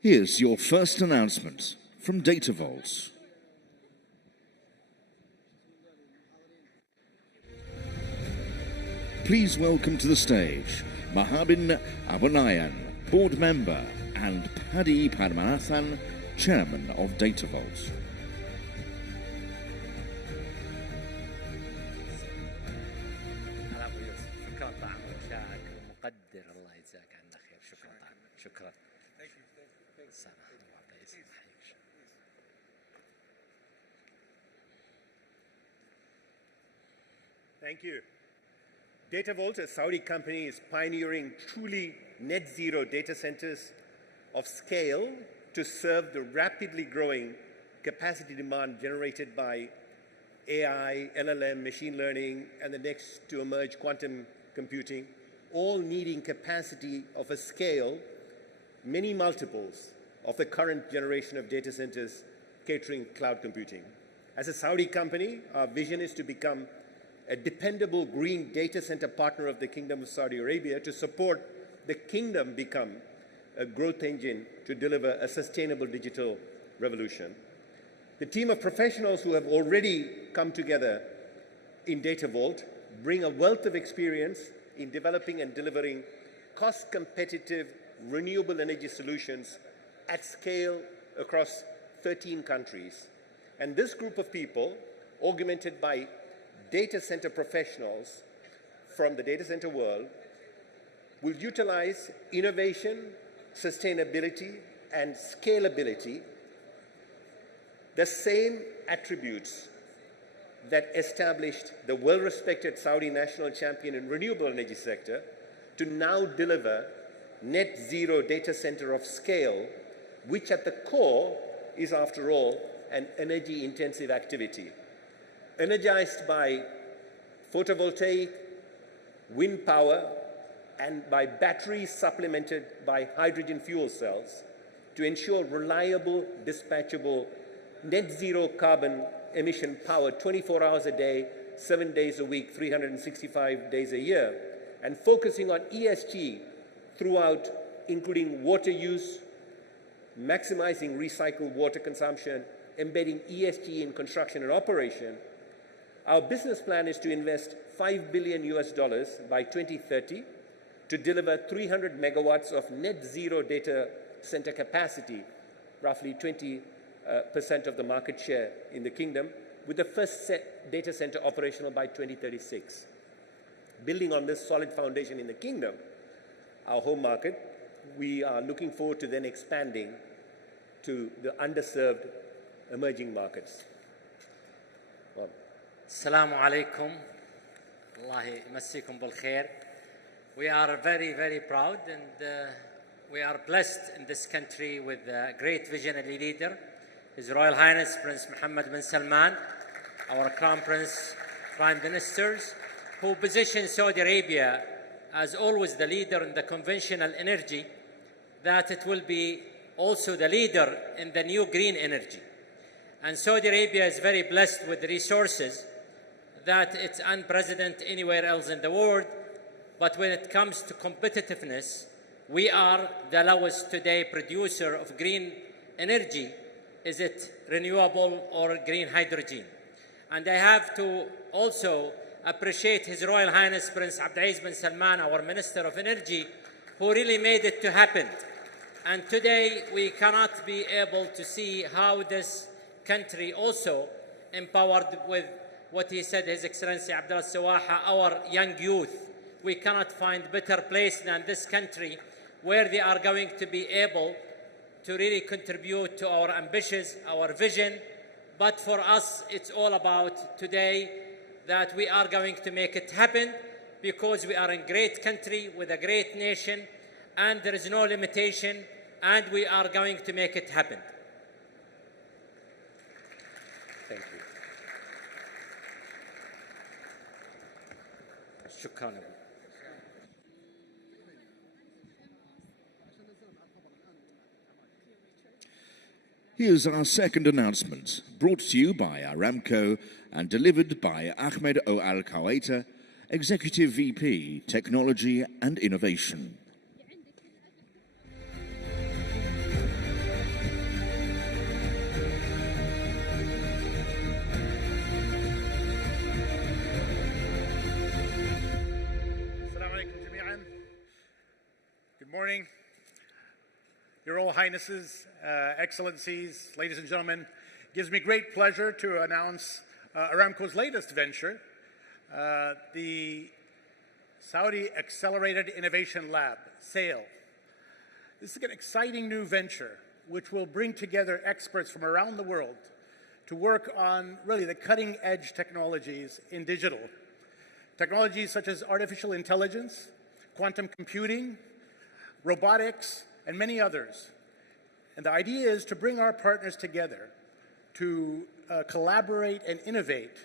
Here's your first announcement from Data Vault. Please welcome to the stage Mahabin Abunayan, board member, and Paddy Padmanathan, chairman of Data Vault. شكرا. Thank you. DataVolt, a Saudi company, is pioneering truly net zero data centers of scale to serve the rapidly growing capacity demand generated by AI, LLM, machine learning, and the next to emerge quantum computing, all needing capacity of a scale many multiples of the current generation of data centers catering cloud computing. As a Saudi company, our vision is to become a dependable green data center partner of the Kingdom of Saudi Arabia to support the kingdom become a growth engine to deliver a sustainable digital revolution. The team of professionals who have already come together in DataVolt bring a wealth of experience in developing and delivering cost-competitive renewable energy solutions at scale across 13 countries. And this group of people, augmented by data center professionals from the data center world, will utilize innovation, sustainability, and scalability, the same attributes that established the well-respected Saudi national champion in renewable energy sector to now deliver net zero data center of scale, which at the core is, after all, an energy-intensive activity. Energized by photovoltaic, wind power, and by batteries supplemented by hydrogen fuel cells to ensure reliable, dispatchable, net zero carbon emission power 24 hours a day, 7 days a week, 365 days a year, and focusing on ESG throughout, including water use, maximizing recycled water consumption, embedding ESG in construction and operation. Our business plan is to invest $5 billion by 2030 to deliver 300 megawatts of net zero data center capacity, roughly 20% of the market share in the kingdom, with the first data center operational by 2036. Building on this solid foundation in the kingdom, our home market, we are looking forward to then expanding to the underserved emerging markets. Well, Assalamu alaikum. Allah yamassikum bil khair. We are very, very proud and we are blessed in this country with a great visionary leader, His Royal Highness Prince Mohammed bin Salman, our Crown Prince, Prime Ministers, who position Saudi Arabia as always the leader in the conventional energy, that it will be also the leader in the new green energy. And Saudi Arabia is very blessed with resources that it's unprecedented anywhere else in the world. But when it comes to competitiveness, we are the lowest today producer of green energy. Is it renewable or green hydrogen? And I have to also appreciate His Royal Highness Prince Abdulaziz bin Salman, our Minister of Energy, who really made it to happen. And today we cannot be able to see how this country also empowered with what he said, His Excellency Abdullah Sawaha, our young youth. We cannot find better place than this country where they are going to be able to really contribute to our ambitions, our vision. But for us, it's all about today that we are going to make it happen because we are a great country with a great nation and there is no limitation and we are going to make it happen. Thank you. Shukran. Here's our second announcement, brought to you by Aramco and delivered by Ahmed O. Al-Kawaita, Executive VP, Technology and Innovation. Good morning. Your Royal Highnesses, Excellencies, ladies and gentlemen, it gives me great pleasure to announce Aramco's latest venture, the Saudi Accelerated Innovation Lab, SAIL, This is an exciting new venture which will bring together experts from around the world to work on really the cutting edge technologies in digital. Technologies such as artificial intelligence, quantum computing, robotics, and many others. And the idea is to bring our partners together to collaborate and innovate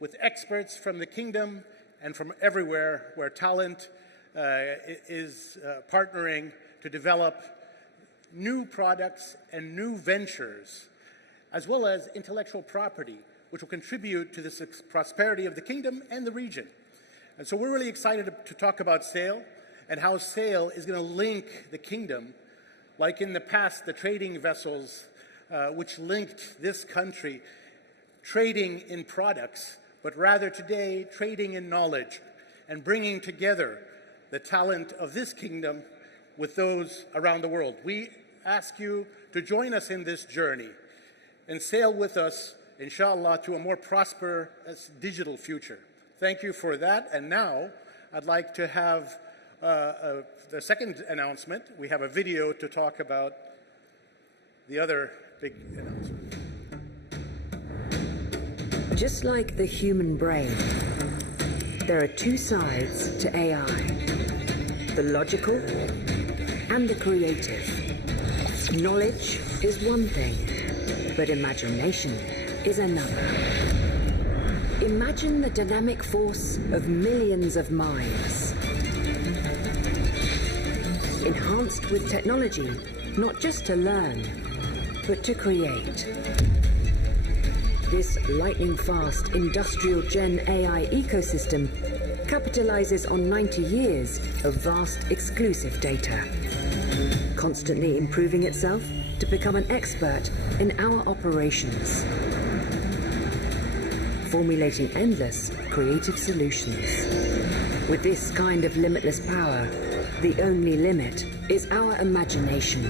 with experts from the kingdom and from everywhere where talent is partnering to develop new products and new ventures, as well as intellectual property, which will contribute to the prosperity of the kingdom and the region. And so we're really excited to talk about SAIL and how SAIL is going to link the kingdom, like in the past, the trading vessels which linked this country, trading in products, but rather today trading in knowledge and bringing together the talent of this kingdom with those around the world. We ask you to join us in this journey and sail with us, inshallah, to a more prosperous digital future. Thank you for that. And now I'd like to have the second announcement. We have a video to talk about the other big announcement. Just like the human brain, there are two sides to AI, the logical and the creative. Knowledge is one thing, but imagination is another. Imagine the dynamic force of millions of minds, enhanced with technology, not just to learn, but to create. This lightning-fast industrial Gen AI ecosystem capitalizes on 90 years of vast exclusive data, constantly improving itself to become an expert in our operations, formulating endless creative solutions. With this kind of limitless power, the only limit is our imagination.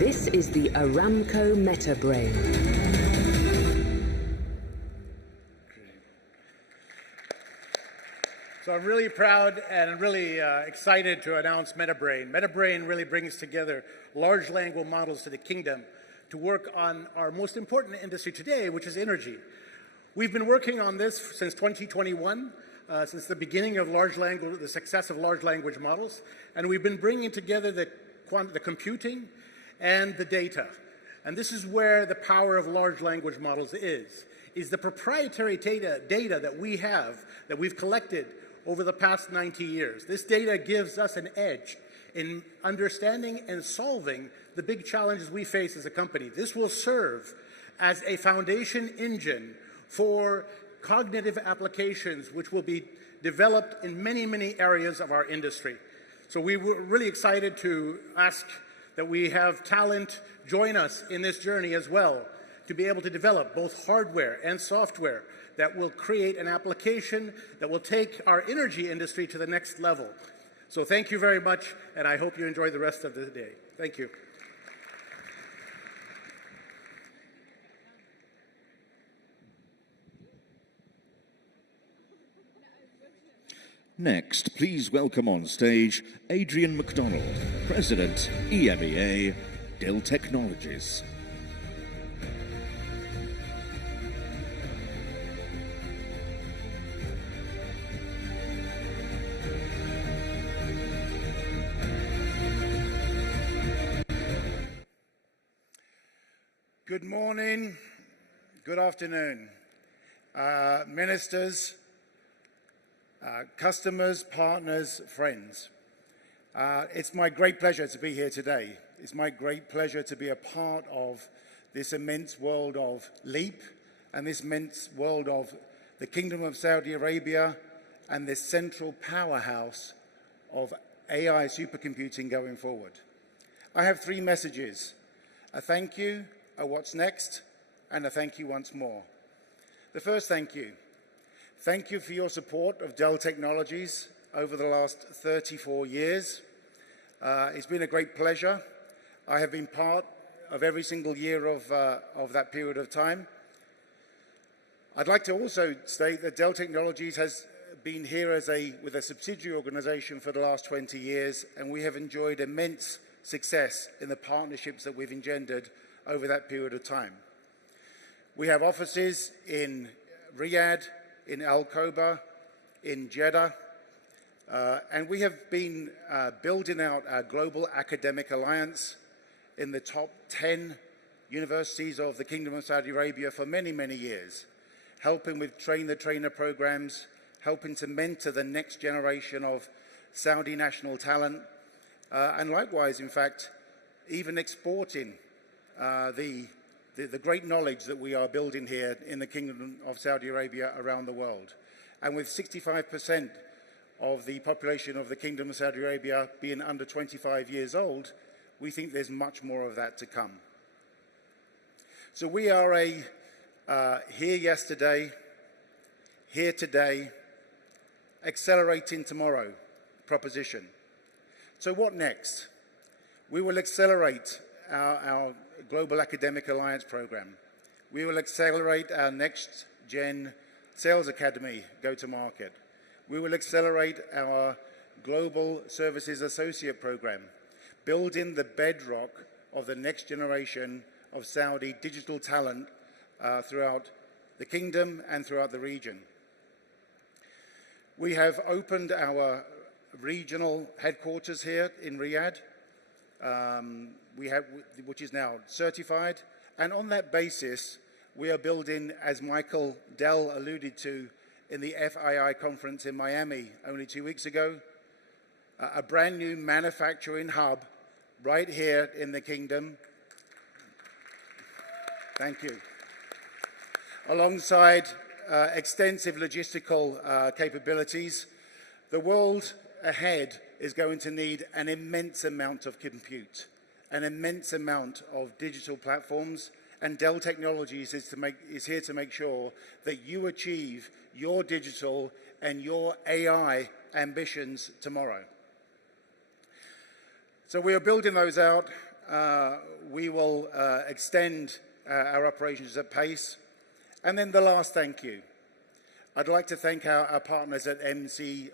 This is the Aramco Metabrain. So I'm really proud and really excited to announce Metabrain. Metabrain really brings together large language models to the kingdom to work on our most important industry today, which is energy. We've been working on this since 2021, since the beginning of the success of large language models, and we've been bringing together the computing and the data. And this is where the power of large language models is the proprietary data that we have, that we've collected over the past 90 years. This data gives us an edge in understanding and solving the big challenges we face as a company. This will serve as a foundation engine for cognitive applications which will be developed in many, many areas of our industry. So we were really excited to ask that we have talent join us in this journey as well, to be able to develop both hardware and software that will create an application that will take our energy industry to the next level. So thank you very much, and I hope you enjoy the rest of the day. Thank you. Next, please welcome on stage Adrian McDonald, President, EMEA, Dell Technologies. Good morning, good afternoon, ministers, customers, partners, friends. It's my great pleasure to be here today. It's my great pleasure to be a part of this immense world of LEAP and this immense world of the Kingdom of Saudi Arabia and this central powerhouse of AI supercomputing going forward. I have three messages: a thank you, a what's next, and a thank you once more. The first thank you. Thank you for your support of Dell Technologies over the last 34 years. It's been a great pleasure. I have been part of every single year of that period of time. I'd like to also state that Dell Technologies has been here with a subsidiary organization for the last 20 years, and we have enjoyed immense success in the partnerships that we've engendered over that period of time. We have offices in Riyadh, in Al Khobar, in Jeddah, and we have been building out our global academic alliance in the top 10 universities of the Kingdom of Saudi Arabia for many, many years, helping with train-the-trainer programs, helping to mentor the next generation of Saudi national talent, and likewise, in fact, even exporting the great knowledge that we are building here in the Kingdom of Saudi Arabia around the world. And with 65% of the population of the Kingdom of Saudi Arabia being under 25 years old, we think there's much more of that to come. So we are a here yesterday, here today, accelerating tomorrow proposition. So what next? We will accelerate our Global Academic Alliance program. We will accelerate our next gen Sales Academy go-to-market. We will accelerate our Global Services Associate program, building the bedrock of the next generation of Saudi digital talent throughout the kingdom and throughout the region. We have opened our regional headquarters here in Riyadh, which is now certified, and on that basis, we are building, as Michael Dell alluded to in the FII conference in Miami only 2 weeks ago, a brand new manufacturing hub right here in the kingdom. Thank you. Alongside extensive logistical capabilities, the world ahead is going to need an immense amount of compute, an immense amount of digital platforms, and Dell Technologies is here to make sure that you achieve your digital and your AI ambitions tomorrow. So we are building those out. We will extend our operations at pace. And then the last thank you. I'd like to thank our partners at MCIT.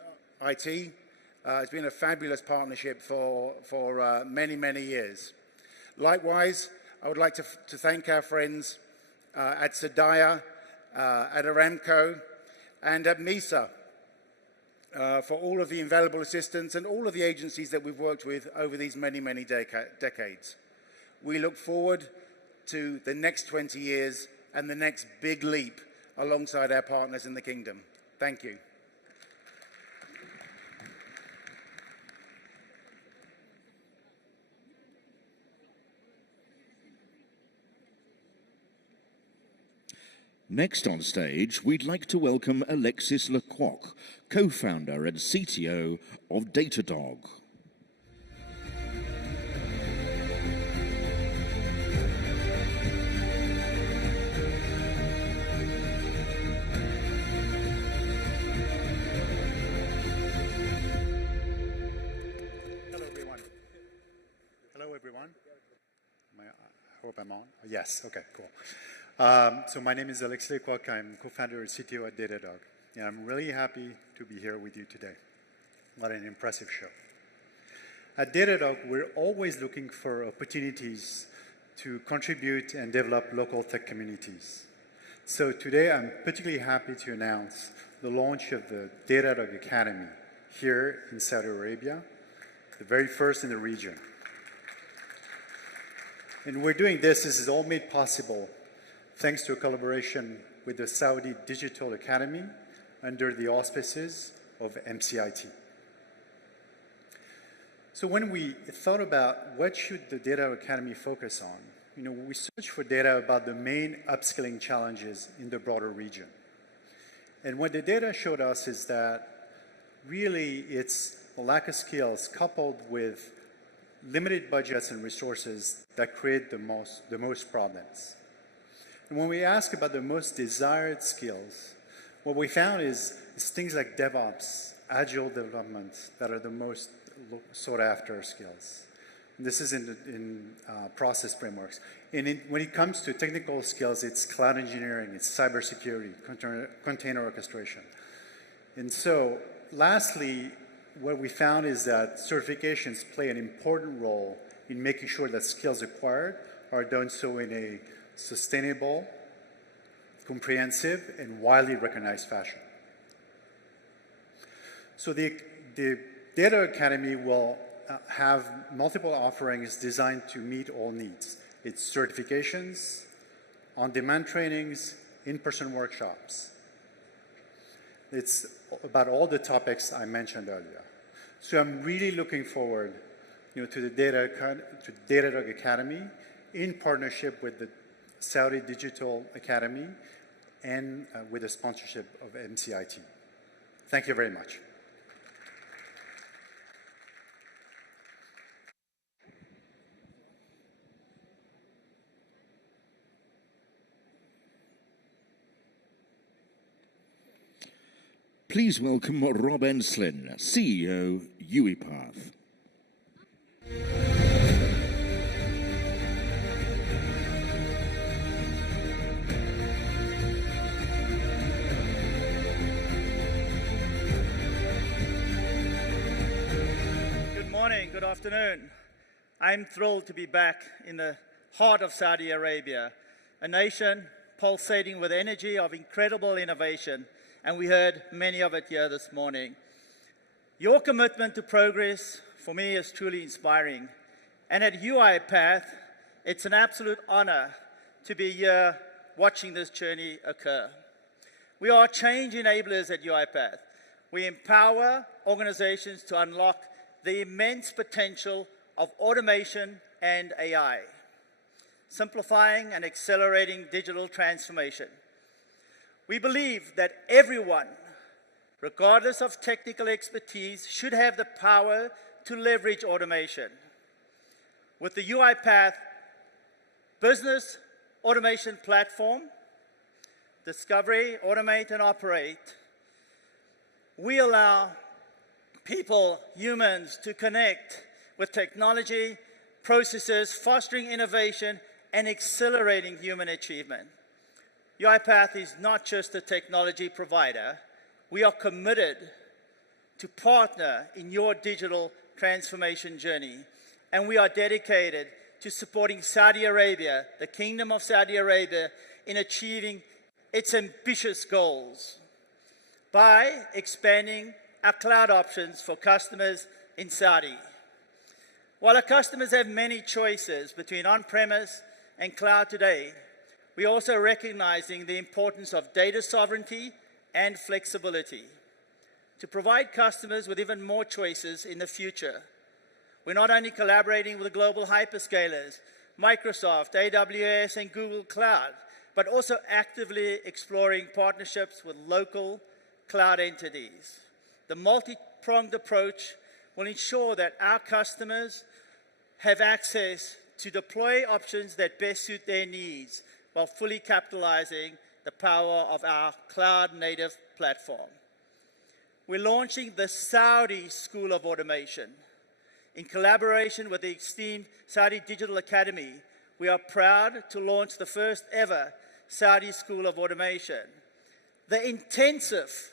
It's been a fabulous partnership for many, many years. Likewise, I would like to thank our friends at Sadaya, at Aramco, and at MISA for all of the invaluable assistance and all of the agencies that we've worked with over these many, many decades. We look forward to the next 20 years and the next big leap alongside our partners in the kingdom. Thank you. Next on stage, we'd like to welcome Alexis Lecoq, co-founder and CTO of DataDog. Hello, everyone. I hope I'm on. Yes, okay, cool. So my name is Alexis Lecoq. I'm co-founder and CTO at DataDog. And I'm really happy to be here with you today. What an impressive show. At DataDog, we're always looking for opportunities to contribute and develop local tech communities. So today, I'm particularly happy to announce the launch of the DataDog Academy here in Saudi Arabia, the very first in the region. And we're doing this is all made possible thanks to a collaboration with the Saudi Digital Academy under the auspices of MCIT. So when we thought about what should the Data Academy focus on, we searched for data about the main upskilling challenges in the broader region. And what the data showed us is that really it's a lack of skills coupled with limited budgets and resources that create the most problems. And when we ask about the most desired skills, what we found is things like DevOps, agile development that are the most sought after skills. And this is in process frameworks. And when it comes to technical skills, it's cloud engineering, it's cybersecurity, container orchestration. And so, lastly, what we found is that certifications play an important role in making sure that skills acquired are done so in a sustainable, comprehensive, and widely recognized fashion. So the Data Academy will have multiple offerings designed to meet all needs. It's certifications, on-demand trainings, in-person workshops. It's about all the topics I mentioned earlier. So I'm really looking forward, to the DataDog Academy in partnership with the Saudi Digital Academy and with the sponsorship of MCIT. Thank you very much. Please welcome Rob Enslin, CEO, UiPath. Good morning, good afternoon. I'm thrilled to be back in the heart of Saudi Arabia, a nation pulsating with energy of incredible innovation, and we heard many of it here this morning. Your commitment to progress, for me, is truly inspiring. And at UiPath, it's an absolute honor to be here watching this journey occur. We are change enablers at UiPath. We empower organizations to unlock the immense potential of automation and AI, simplifying and accelerating digital transformation. We believe that everyone, regardless of technical expertise, should have the power to leverage automation. With the UiPath Business Automation Platform, Discovery, Automate, and Operate, we allow people, humans, to connect with technology, processes, fostering innovation, and accelerating human achievement. UiPath is not just a technology provider. We are committed to partner in your digital transformation journey, and we are dedicated to supporting Saudi Arabia, the Kingdom of Saudi Arabia, in achieving its ambitious goals by expanding our cloud options for customers in Saudi. While our customers have many choices between on-premise and cloud today, we are also recognizing the importance of data sovereignty and flexibility to provide customers with even more choices in the future. We're not only collaborating with the global hyperscalers, Microsoft, AWS, and Google Cloud, but also actively exploring partnerships with local cloud entities. The multi-pronged approach will ensure that our customers have access to deploy options that best suit their needs, while fully capitalizing the power of our cloud-native platform. We're launching the Saudi School of Automation. In collaboration with the esteemed Saudi Digital Academy, we are proud to launch the first ever Saudi School of Automation. The intensive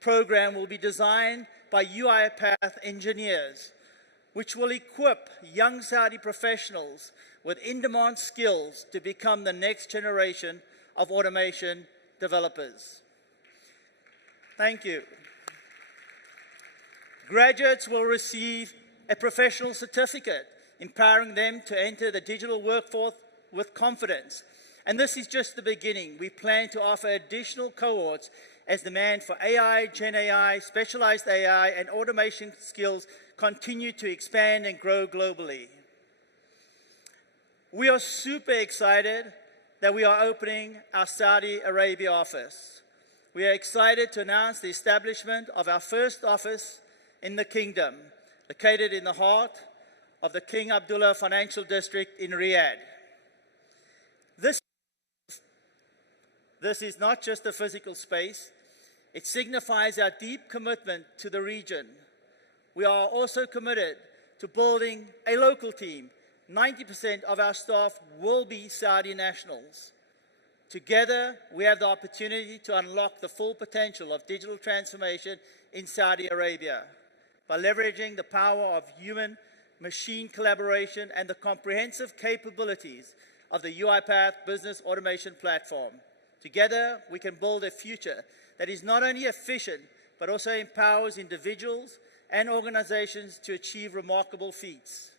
program will be designed by UiPath engineers, which will equip young Saudi professionals with in-demand skills to become the next generation of automation developers. Thank you. Graduates will receive a professional certificate, empowering them to enter the digital workforce with confidence. And this is just the beginning. We plan to offer additional cohorts as demand for AI, Gen AI, specialized AI, and automation skills continue to expand and grow globally. We are super excited that we are opening our Saudi Arabia office. We are excited to announce the establishment of our first office in the kingdom, located in the heart of the King Abdullah Financial District in Riyadh. This is not just a physical space. It signifies our deep commitment to the region. We are also committed to building a local team. 90% of our staff will be Saudi nationals. Together, we have the opportunity to unlock the full potential of digital transformation in Saudi Arabia by leveraging the power of human-machine collaboration and the comprehensive capabilities of the UiPath Business Automation Platform. Together, we can build a future that is not only efficient, but also empowers individuals and organizations to achieve remarkable feats.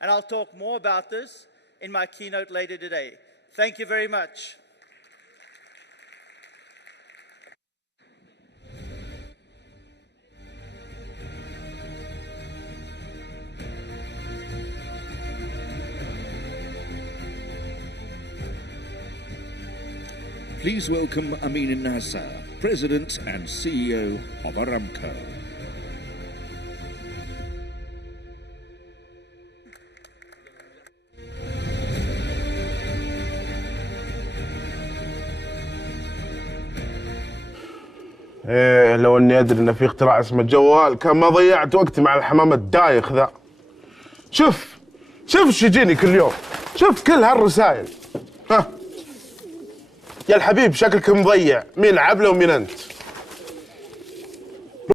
And I'll talk more about this in my keynote later today. Thank you very much. Please welcome Amin Nasser, President and CEO of Aramco. ايه لو اني ادري ان في اختراع اسمه جوال كان ما ضيعت وقتي مع الحمام الدايخ ذا. شوف ايش يجيني كل يوم، شوف كل هالرسائل. ها يا الحبيب شكلك مضيع، مين عبله ومين انت؟